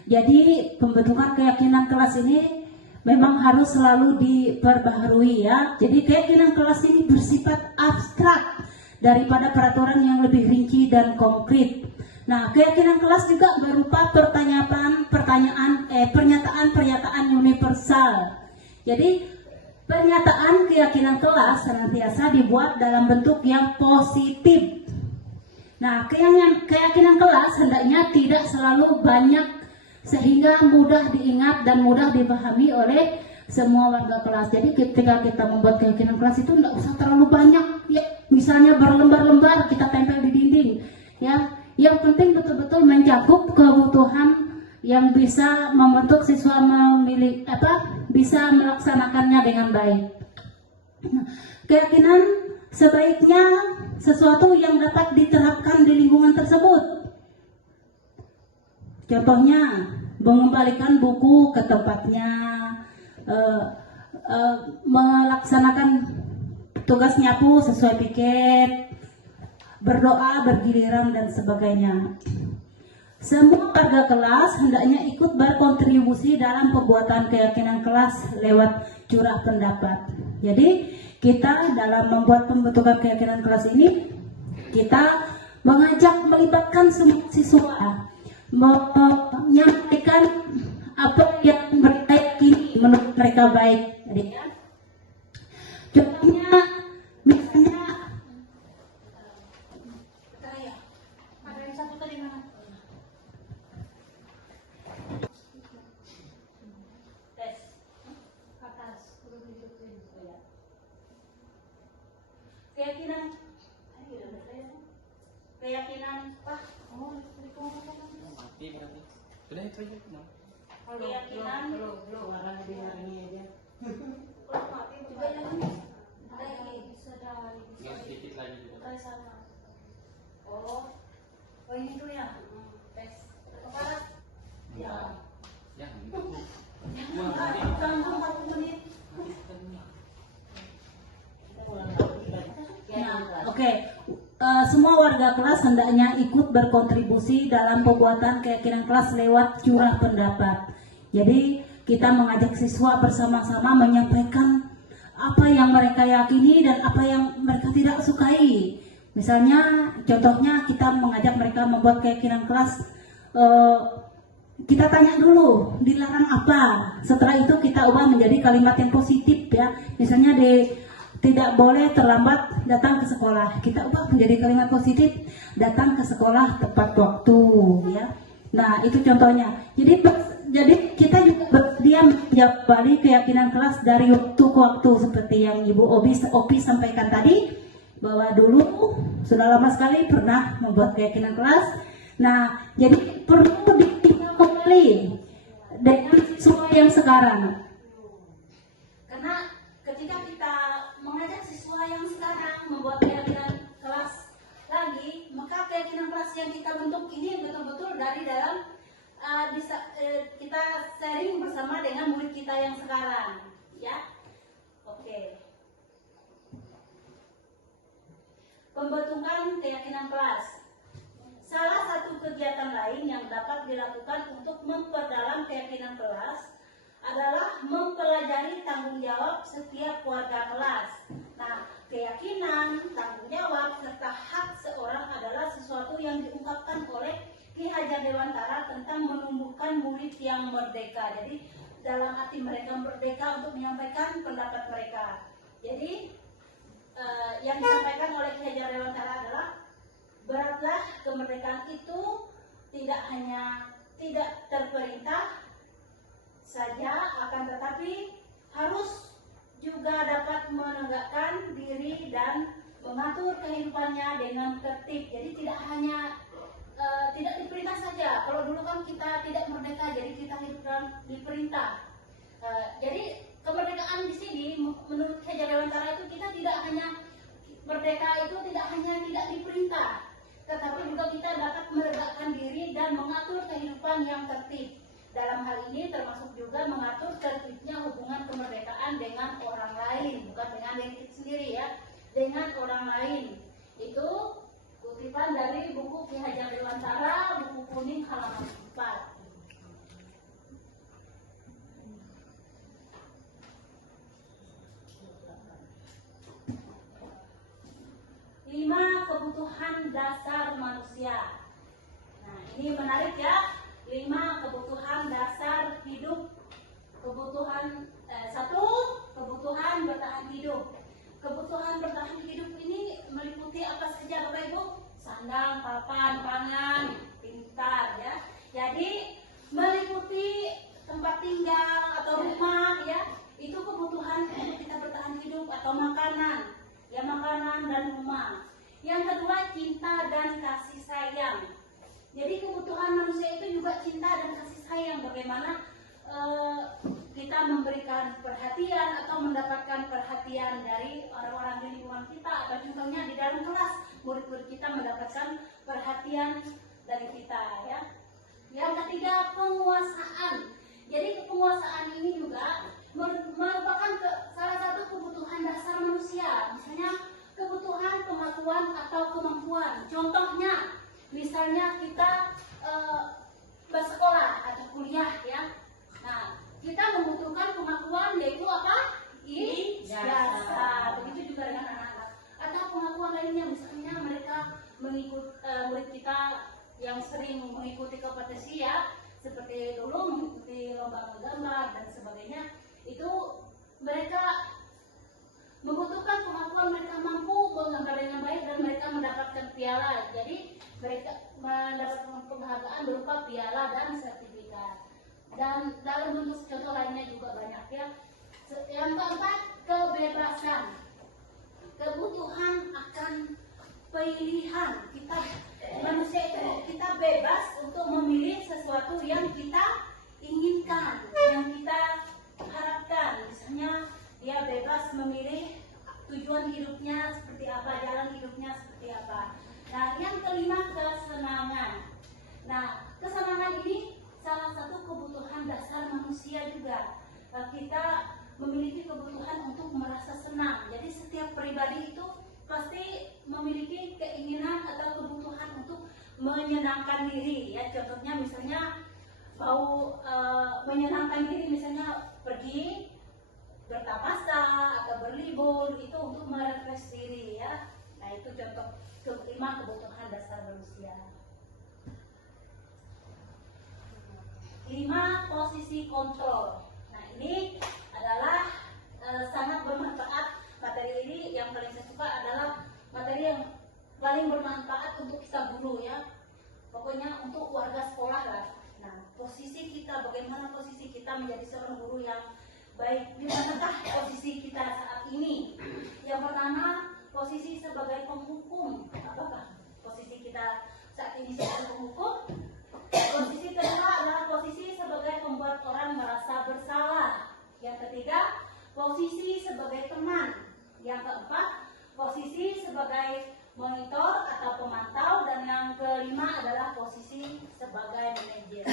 jadi pembentukan keyakinan kelas ini memang harus selalu diperbaharui ya. Jadi keyakinan kelas ini bersifat abstrak daripada peraturan yang lebih rinci dan konkret. Nah, keyakinan kelas juga berupa pernyataan universal. Jadi pernyataan keyakinan kelas senantiasa dibuat dalam bentuk yang positif. Nah, keyakinan kelas hendaknya tidak selalu banyak sehingga mudah diingat dan mudah dipahami oleh semua warga kelas. Jadi ketika kita membuat keyakinan kelas itu tidak usah terlalu banyak, ya misalnya berlembar-lembar kita tempel di dinding, ya. Yang penting betul-betul mencakup kebutuhan yang bisa membentuk siswa bisa melaksanakannya dengan baik. Nah, keyakinan sebaiknya sesuatu yang dapat diterapkan di lingkungan tersebut. Contohnya, mengembalikan buku ke tempatnya, melaksanakan tugas nyapu sesuai piket, berdoa bergiliran dan sebagainya. Semua warga kelas hendaknya ikut berkontribusi dalam pembuatan keyakinan kelas lewat curah pendapat. Jadi kita dalam membuat pembentukan keyakinan kelas ini, kita mengajak melibatkan semua siswa, menyampaikan apa yang mereka yakini menurut mereka baik. Jadi, contohnya misalnya keyakinan oh ini tuh ya tes kepala ya tanggung 40 menit. Oke. Semua warga kelas hendaknya ikut berkontribusi dalam pembuatan keyakinan kelas lewat curah pendapat. Jadi kita mengajak siswa bersama-sama menyampaikan apa yang mereka yakini dan apa yang mereka tidak sukai. Misalnya, contohnya kita mengajak mereka membuat keyakinan kelas. Kita tanya dulu dilarang apa. Setelah itu kita ubah menjadi kalimat yang positif ya. Misalnya tidak boleh terlambat datang ke sekolah. Kita ubah menjadi kalimat positif, datang ke sekolah tepat waktu, ya. Nah, itu contohnya. Jadi kita juga bersedia menjawab balik keyakinan kelas dari waktu ke waktu seperti yang Ibu Opi sampaikan tadi, bahwa dulu sudah lama sekali pernah membuat keyakinan kelas. Nah, jadi perlu ditinggal kembali dengan siswa yang sekarang. Karena ketika kita mengajak siswa yang sekarang membuat keyakinan kelas lagi, maka keyakinan kelas yang kita bentuk ini betul-betul dari dalam kita sharing bersama dengan murid kita yang sekarang, ya. Oke. Pembentukan keyakinan kelas. Salah satu kegiatan lain yang dapat dilakukan untuk memperdalam keyakinan kelas adalah mempelajari tanggung jawab setiap warga kelas. Nah, keyakinan, tanggung jawab, serta hak seorang adalah sesuatu yang diungkapkan oleh Ki Hajar Dewantara tentang menumbuhkan murid yang merdeka. Jadi, dalam hati mereka merdeka untuk menyampaikan pendapat mereka. Jadi, yang disampaikan oleh Ki Hajar Dewantara adalah beratlah kemerdekaan itu tidak hanya tidak terperintah saja, akan tetapi harus juga dapat menegakkan diri dan mengatur kehidupannya dengan tertib. Jadi tidak hanya tidak diperintah saja. Kalau dulu kan kita tidak merdeka, jadi kita hidup dalam diperintah. Jadi kemerdekaan di sini menurut Hajar Dewantara itu kita tidak hanya merdeka itu tidak hanya tidak diperintah, tetapi juga kita dapat meletakkan diri dan mengatur kehidupan yang tertib. Dalam hal ini termasuk juga mengatur tertibnya hubungan kemerdekaan dengan orang lain, bukan dengan diri kita sendiri ya, dengan orang lain. Itu kutipan dari buku Ki Hajar Dewantara, buku kuning halaman 4. Lima kebutuhan dasar manusia. Nah, ini menarik ya. 5 kebutuhan dasar hidup. Satu, kebutuhan bertahan hidup. Kebutuhan bertahan hidup ini meliputi apa saja Bapak Ibu? Sandang, papan, pangan, pintar ya. Jadi meliputi tempat tinggal atau rumah ya. Itu kebutuhan untuk kita bertahan hidup, atau makanan. Ya, makanan dan rumah. Yang kedua, cinta dan kasih sayang. Jadi kebutuhan manusia itu juga cinta dan kasih sayang. Bagaimana kita memberikan perhatian atau mendapatkan perhatian dari orang-orang di lingkungan kita, atau contohnya di dalam kelas murid-murid kita mendapatkan perhatian dari kita ya. Yang ketiga, penguasaan. Jadi penguasaan ini juga merupakan salah satu kebutuhan dasar manusia. Misalnya kebutuhan pengakuan atau kemampuan. Contohnya, misalnya kita bersekolah atau kuliah ya. Nah, kita membutuhkan pengakuan, yaitu apa? Ijazah. Begitu juga dengan anak-anak. Atau pengakuan lainnya, misalnya mereka murid kita yang sering mengikuti kompetisi ya, seperti dulu mengikuti lomba menggambar dan sebagainya. Itu mereka membutuhkan pengakuan, mereka mampu menggambar dengan baik dan mereka mendapatkan piala. Jadi mereka mendapatkan penghargaan berupa piala dan sertifikat. Dan dalam bentuk contoh lainnya juga banyak ya. Yang keempat, kebebasan. Kebutuhan akan pilihan. Kita manusia itu kita bebas untuk memilih sesuatu yang kita inginkan, yang kita harapkan. Misalnya dia bebas memilih tujuan hidupnya seperti apa, jalan hidupnya seperti apa. Nah, yang kelima, kesenangan. Nah, kesenangan ini salah satu kebutuhan dasar manusia juga. Kita memiliki kebutuhan untuk merasa senang. Jadi setiap pribadi itu pasti memiliki keinginan atau kebutuhan untuk menyenangkan diri ya. Contohnya misalnya mau menyenangkan diri, misalnya pergi bertapasa atau berlibur, itu untuk merefresh diri ya. Nah, itu contoh kelima kebutuhan dasar manusia. 5, posisi kontrol. Nah, ini adalah sangat bermanfaat. Materi ini yang paling saya suka adalah materi yang paling bermanfaat untuk kita guru ya. Pokoknya untuk warga sekolah lah. Nah, posisi kita, bagaimana posisi kita menjadi seorang guru yang baik. Di manakah posisi kita saat ini? Yang pertama, posisi sebagai penghukum. Apakah posisi kita saat ini sebagai penghukum? Posisi kedua adalah posisi sebagai pembuat orang merasa bersalah. Yang ketiga, posisi sebagai teman. Yang keempat, posisi sebagai monitor atau pemantau. Dan yang kelima adalah posisi sebagai manajer.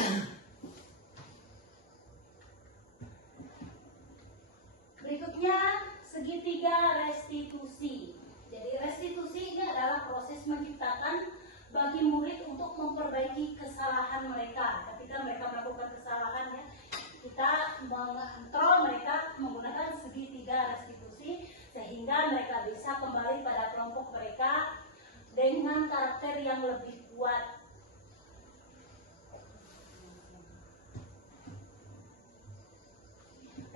Berikutnya, segitiga restitusi. Jadi restitusi ini adalah proses menciptakan bagi murid untuk memperbaiki kesalahan mereka. Ketika mereka melakukan kesalahan ya, kita mengontrol mereka menggunakan segitiga restitusi sehingga mereka bisa kembali pada kelompok mereka dengan karakter yang lebih kuat.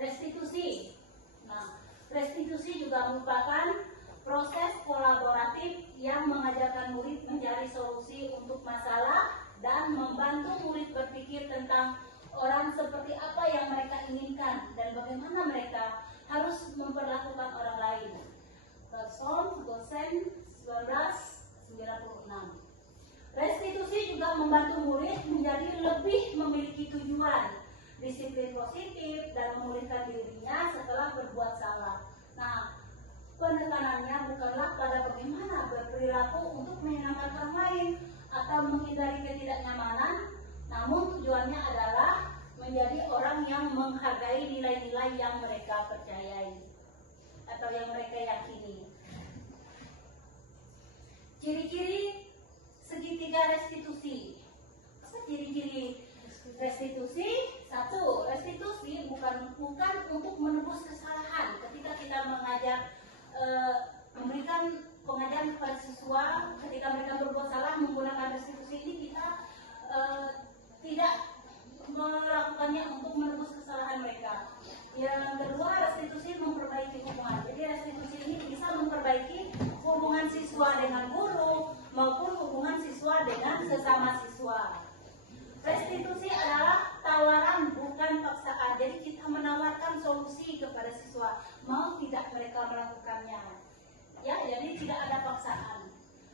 Restitusi. Nah, restitusi juga merupakan proses kolaboratif yang mengajarkan murid mencari solusi untuk masalah dan membantu murid berpikir tentang orang seperti apa yang mereka inginkan dan bagaimana mereka harus memperlakukan orang lain. Person, Gosen, 1996. Restitusi juga membantu murid menjadi lebih memiliki tujuan, disiplin positif, dan memulihkan dirinya setelah berbuat salah. Nah, penekanannya bukanlah pada bagaimana berlaku untuk menyenangkan orang lain atau menghindari ketidaknyamanan, namun tujuannya adalah menjadi orang yang menghargai nilai-nilai yang mereka percayai atau yang mereka yakini. Ciri-ciri segitiga restitusi. Apa ciri-ciri restitusi? Satu, restitusi bukan untuk menebus kesalahan. Ketika kita memberikan pengajaran kepada siswa, ketika mereka berbuat salah menggunakan restitusi ini, kita tidak melakukannya untuk menebus kesalahan mereka. Yang kedua, restitusi memperbaiki hubungan. Jadi restitusi ini bisa memperbaiki hubungan siswa dengan guru maupun hubungan siswa dengan sesama siswa. Restitusi adalah tawaran bukan paksaan. Jadi kita menawarkan solusi kepada siswa, mau tidak mereka melakukannya. Ya, jadi tidak ada paksaan.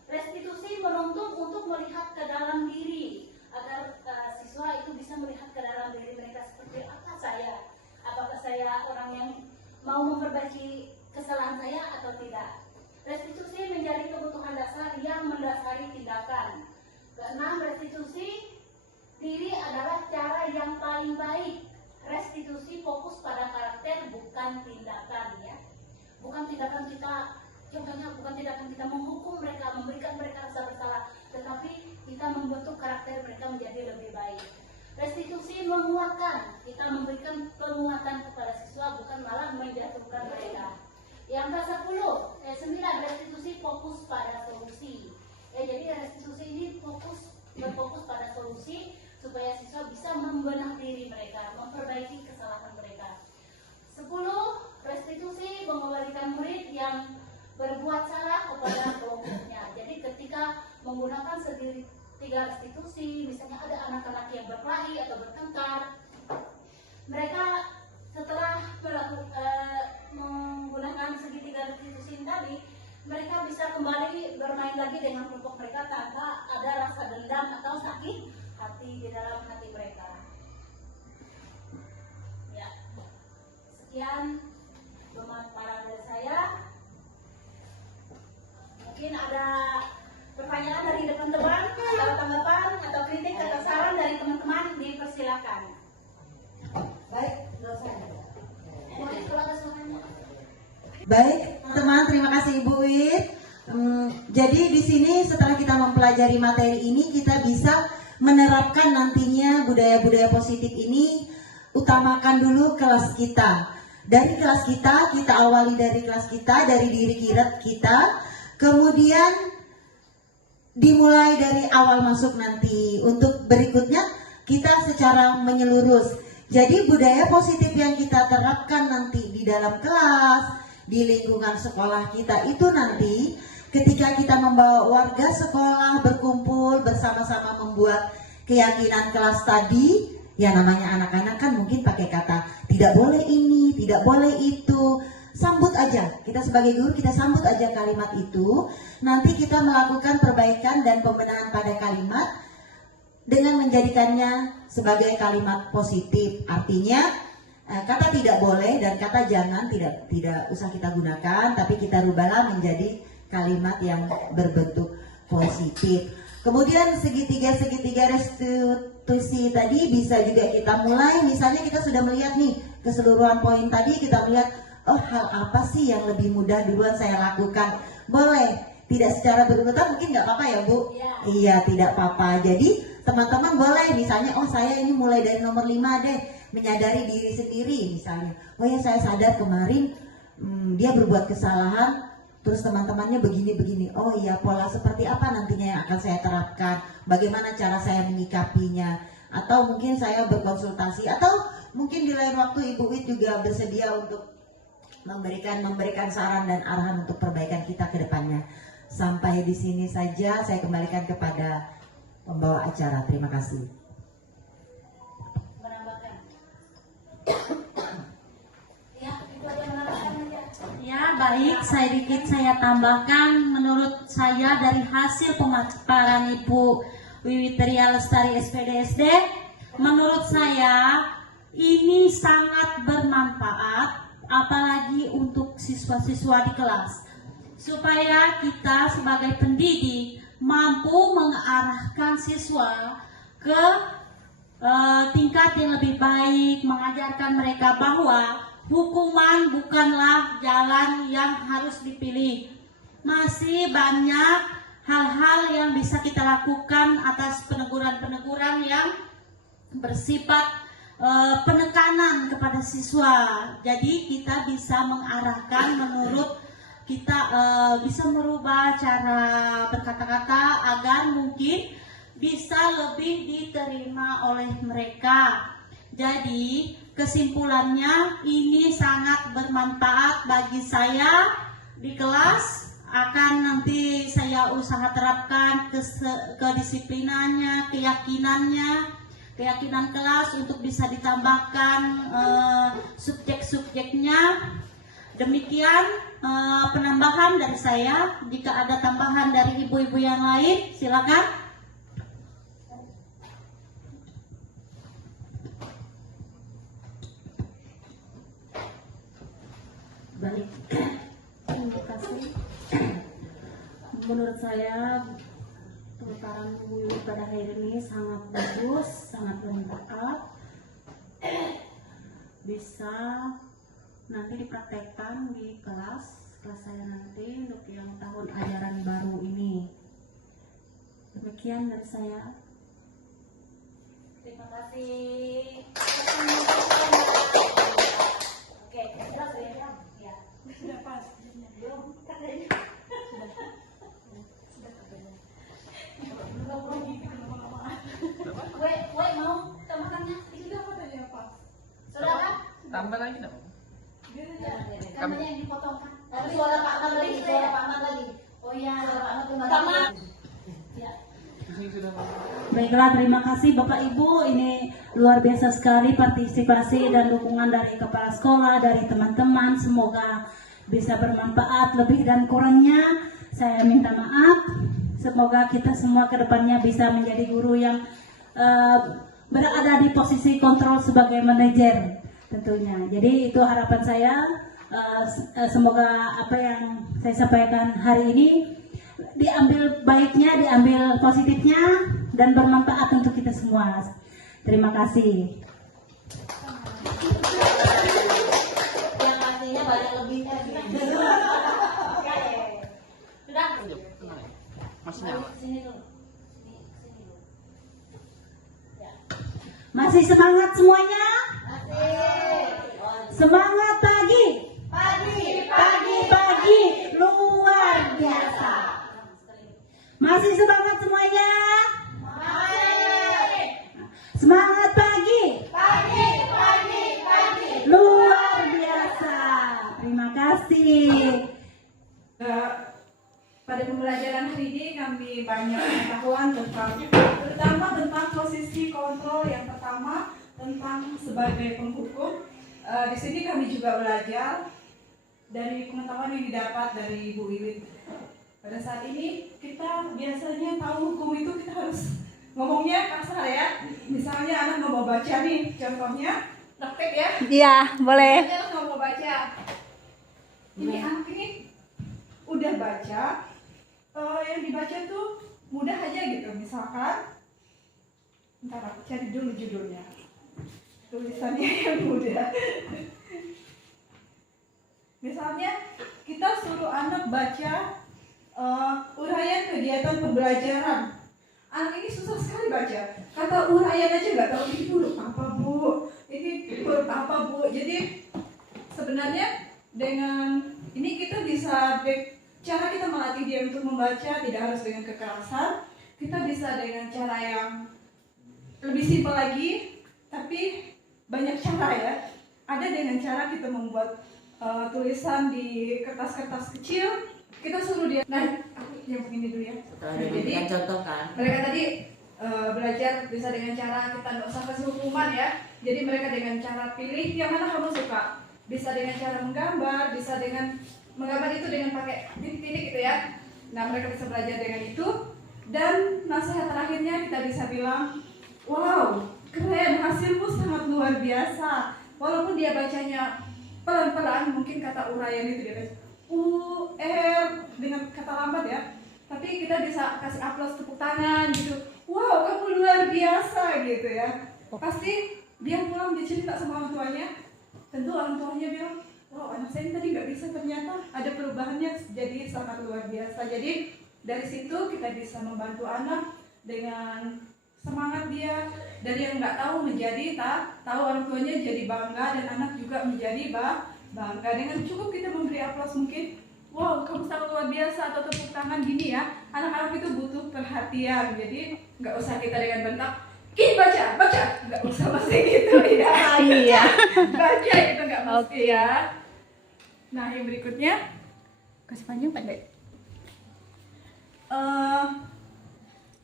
Restitusi menuntut untuk melihat ke dalam diri agar siswa itu bisa melihat ke dalam diri mereka, seperti apa saya. Apakah saya orang yang mau memperbaiki kesalahan saya atau tidak. Restitusi menjadi kebutuhan dasar yang mendasari tindakan. Keenam, restitusi diri adalah cara yang paling baik. Restitusi fokus pada karakter bukan tindakan, ya. Bukan tindakan kita, contohnya bukan tindakan kita menghukum mereka, memberikan mereka rasa bersalah, tetapi kita membentuk karakter mereka menjadi lebih baik. Restitusi menguatkan, kita memberikan penguatan kepada siswa, bukan malah menjatuhkan mereka. Yang ke-9, restitusi fokus pada solusi. Jadi restitusi ini berfokus pada solusi supaya siswa bisa membenah diri mereka, memperbaiki kesalahan mereka. 10, restitusi mengembalikan murid yang berbuat salah kepada kelompoknya. Jadi ketika menggunakan segitiga restitusi, misalnya ada anak-anak yang berkelahi atau bertengkar, mereka setelah menggunakan segitiga restitusi tadi, mereka bisa kembali bermain lagi dengan kelompok mereka tanpa ada rasa dendam atau sakit hati di dalam hati mereka. Ya, sekian pemaparan dari saya. Mungkin ada pertanyaan dari teman-teman, atau tanggapan, atau kritik, atau saran dari teman-teman, dipersilakan. Baik, Boleh keluar semuanya. baik teman, terima kasih Ibu Wit. Jadi di sini setelah kita mempelajari materi ini, kita bisa menerapkan nantinya budaya-budaya positif ini. Utamakan dulu kelas kita. Dari kelas kita awali dari kelas kita, dari diri kita. Kemudian dimulai dari awal masuk nanti. Untuk berikutnya kita secara menyeluruh. Jadi budaya positif yang kita terapkan nanti di dalam kelas, di lingkungan sekolah kita itu nanti ketika kita membawa warga sekolah berkumpul bersama-sama membuat keyakinan kelas tadi, ya namanya anak-anak kan mungkin pakai kata tidak boleh ini, tidak boleh itu. Sambut aja, kita sebagai guru kita sambut aja kalimat itu. Nanti kita melakukan perbaikan dan pembenahan pada kalimat dengan menjadikannya sebagai kalimat positif. Artinya kata tidak boleh dan kata jangan tidak usah kita gunakan, tapi kita rubahlah menjadi kalimat yang berbentuk positif. Kemudian segitiga restitusi tadi bisa juga kita mulai. Misalnya kita sudah melihat nih keseluruhan poin tadi, kita melihat oh hal apa sih yang lebih mudah duluan saya lakukan. Boleh, tidak secara berurutan mungkin nggak apa-apa ya Bu? Ya. Iya, tidak apa-apa. Jadi teman-teman boleh misalnya, oh saya ini mulai dari nomor 5 deh, menyadari diri sendiri misalnya. Oh ya saya sadar kemarin dia berbuat kesalahan, terus teman-temannya begini-begini. Oh iya, pola seperti apa nantinya yang akan saya terapkan? Bagaimana cara saya menyikapinya? Atau mungkin saya berkonsultasi, atau mungkin di lain waktu Ibu Wit juga bersedia untuk memberikan saran dan arahan untuk perbaikan kita ke depannya. Sampai di sini saja, saya kembalikan kepada pembawa acara. Terima kasih. Menambahkan. Ya, itu aja menambahkan aja. Ya, baik, saya tambahkan. Menurut saya dari hasil pemaparan Ibu Wiwitria Lestari SPDSD, menurut saya ini sangat bermanfaat, apalagi untuk siswa-siswa di kelas. supaya kita sebagai pendidik mampu mengarahkan siswa ke tingkat yang lebih baik, mengajarkan mereka bahwa hukuman bukanlah jalan yang harus dipilih. Masih banyak hal-hal yang bisa kita lakukan atas peneguran-peneguran yang bersifat penekanan kepada siswa. Jadi kita bisa mengarahkan menurut kita, bisa merubah cara berkata-kata agar mungkin bisa lebih diterima oleh mereka. Jadi kesimpulannya ini sangat bermanfaat bagi saya di kelas. Akan nanti saya usaha terapkan kedisiplinannya, keyakinan kelas untuk bisa ditambahkan subjek-subjeknya. Demikian penambahan dari saya. Jika ada tambahan dari ibu-ibu yang lain, silakan. Baik, terima kasih. Menurut saya pemutaran Bu Wiwit pada hari ini sangat bagus, sangat bermanfaat. Bisa nanti dipraktekkan di kelas saya nanti untuk yang tahun ajaran baru ini. Demikian dari saya. Terima kasih. Oke, jelas ya. Ya. Sudah pas. Belum katanya. Woi mau tambahkannya? Sudah katanya pas. Saudara? Tambah lagi dong. Namanya yang dipotong kan? Suara Pak Ahmad lagi, suara Pak Ahmad lagi. Oh iya, suara Pak Ahmad. Ahmad. Ya. Baiklah, terima kasih Bapak Ibu. Ini luar biasa sekali partisipasi dan dukungan dari kepala sekolah, dari teman-teman. Semoga bisa bermanfaat. Lebih dan kurangnya saya minta maaf. Semoga kita semua ke depannya bisa menjadi guru yang berada di posisi kontrol sebagai manajer tentunya. Jadi itu harapan saya. Semoga apa yang saya sampaikan hari ini diambil baiknya, diambil positifnya, dan bermanfaat untuk kita semua. Terima kasih. Yang artinya banyak lebihnya. Sudah? Masih nyala. Sini dulu. Sini dulu. Ya. Masih semangat semuanya? Masih. Semangat pagi. Pagi luar biasa. Masih semangat semuanya? Semangat pagi. Luar biasa. Terima kasih. Pada pembelajaran hari ini kami banyak pengetahuan terutama tentang posisi kontrol. Yang pertama tentang sebagai penghukum. Di sini kami juga belajar dari pengetahuan yang didapat dari Ibu Wiwit. Pada saat ini kita biasanya tahu hukum itu kita harus ngomongnya kasar ya. Misalnya anak nggak mau baca nih, contohnya praktek ya. Iya, boleh. Misalnya anak nggak mau baca. Ini anak ini udah baca, yang dibaca tuh mudah aja gitu. Misalkan, ntar aku cari dulu judulnya. Tulisannya yang mudah. Misalnya kita suruh anak baca uraian kegiatan pembelajaran. Anak ini susah sekali baca. Kata uraian aja nggak tahu ini huruf apa bu, ini huruf apa bu. Jadi sebenarnya dengan ini kita bisa cara kita melatih dia untuk membaca tidak harus dengan kekerasan. Kita bisa dengan cara yang lebih simpel lagi, tapi banyak cara ya. Ada dengan cara kita membuat tulisan di kertas-kertas kecil, kita suruh dia. Nah, aku yang begini dulu ya. Jadi contoh kan. mereka tadi belajar bisa dengan cara kita nggak usah kasih hukuman ya. Jadi mereka dengan cara pilih yang mana kamu suka. Bisa dengan cara menggambar, bisa dengan menggambar itu dengan pakai titik-titik gitu ya. Nah, mereka bisa belajar dengan itu. Dan nasihat terakhirnya kita bisa bilang, wow, keren, hasilmu sangat luar biasa. Walaupun dia bacanya pelan-pelan, mungkin kata uraian itu dia baca dengan kata lambat ya, tapi kita bisa kasih aplaus, tepuk tangan gitu. Wow, kamu luar biasa gitu ya. Pasti dia pulang, dia cerita sama orang tuanya. Tentu orang tuanya bilang, wow, anak saya ini tadi nggak bisa, ternyata ada perubahannya jadi sangat luar biasa. Jadi dari situ kita bisa membantu anak dengan semangat dia, dari yang nggak tahu menjadi tahu, orang tuanya jadi bangga, dan anak juga menjadi bangga. Dengan cukup kita memberi aplaus mungkin, wow, kamu sangat luar biasa, atau tepuk tangan gini ya. Anak-anak itu butuh perhatian, jadi nggak usah kita dengan bentak, "Ki, baca," nggak usah mesti gitu ya. Iya. Baca itu nggak mesti ya. Nah, yang berikutnya, kasih panjang pendek.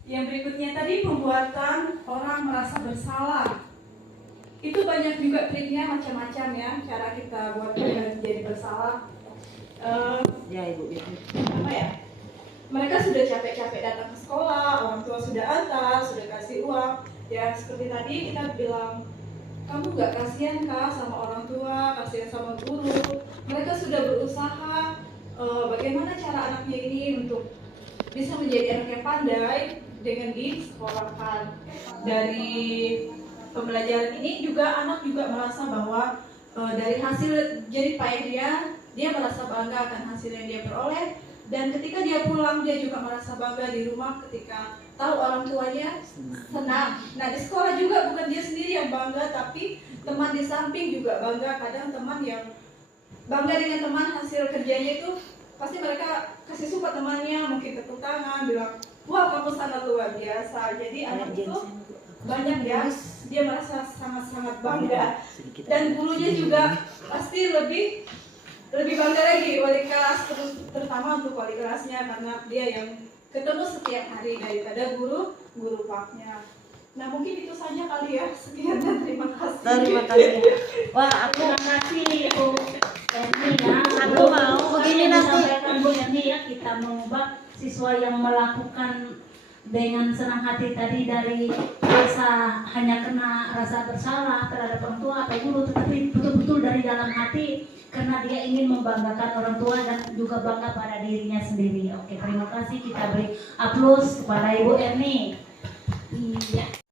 Yang berikutnya tadi, pembuatan orang merasa bersalah. Itu banyak juga triknya, macam-macam ya, cara kita buat mereka jadi bersalah. Ya Ibu. Apa ya? Mereka sudah capek-capek datang ke sekolah, orang tua sudah antar, sudah kasih uang. Ya seperti tadi kita bilang, kamu nggak kasihan kah sama orang tua, kasihan sama guru. Mereka sudah berusaha, bagaimana cara anaknya ini untuk bisa menjadi anak yang pandai dengan disekolahkan. Dari pembelajaran ini juga anak juga merasa bahwa dari hasil jerih payah dia merasa bangga akan hasil yang dia peroleh, dan ketika dia pulang dia juga merasa bangga di rumah ketika tahu orang tuanya senang. Nah, di sekolah juga bukan dia sendiri yang bangga, tapi teman di samping juga bangga. Kadang teman yang bangga dengan teman hasil kerjanya itu, pasti mereka kasih support temannya, mungkin tepuk tangan, bilang, "Wah, kamu sangat luar biasa." Jadi anak itu banyak ya, dia merasa sangat-sangat bangga. Dan gurunya juga pasti lebih bangga lagi, wali kelas, terutama untuk wali kelasnya, karena dia yang ketemu setiap hari daripada guru paknya. Nah, mungkin itu saja kali ya. Sekian dan terima kasih. Terima kasih. Wah, Terima kasih Bu Erni ya. Aku mau begini nanti. Disampaikan Bu Erni ya, kita mengubah siswa yang melakukan dengan senang hati tadi dari rasa hanya kena rasa bersalah terhadap orang tua atau guru, tetapi betul-betul dari dalam hati karena dia ingin membanggakan orang tua dan juga bangga pada dirinya sendiri. Oke, terima kasih, kita beri aplaus kepada Ibu Erni. Iya.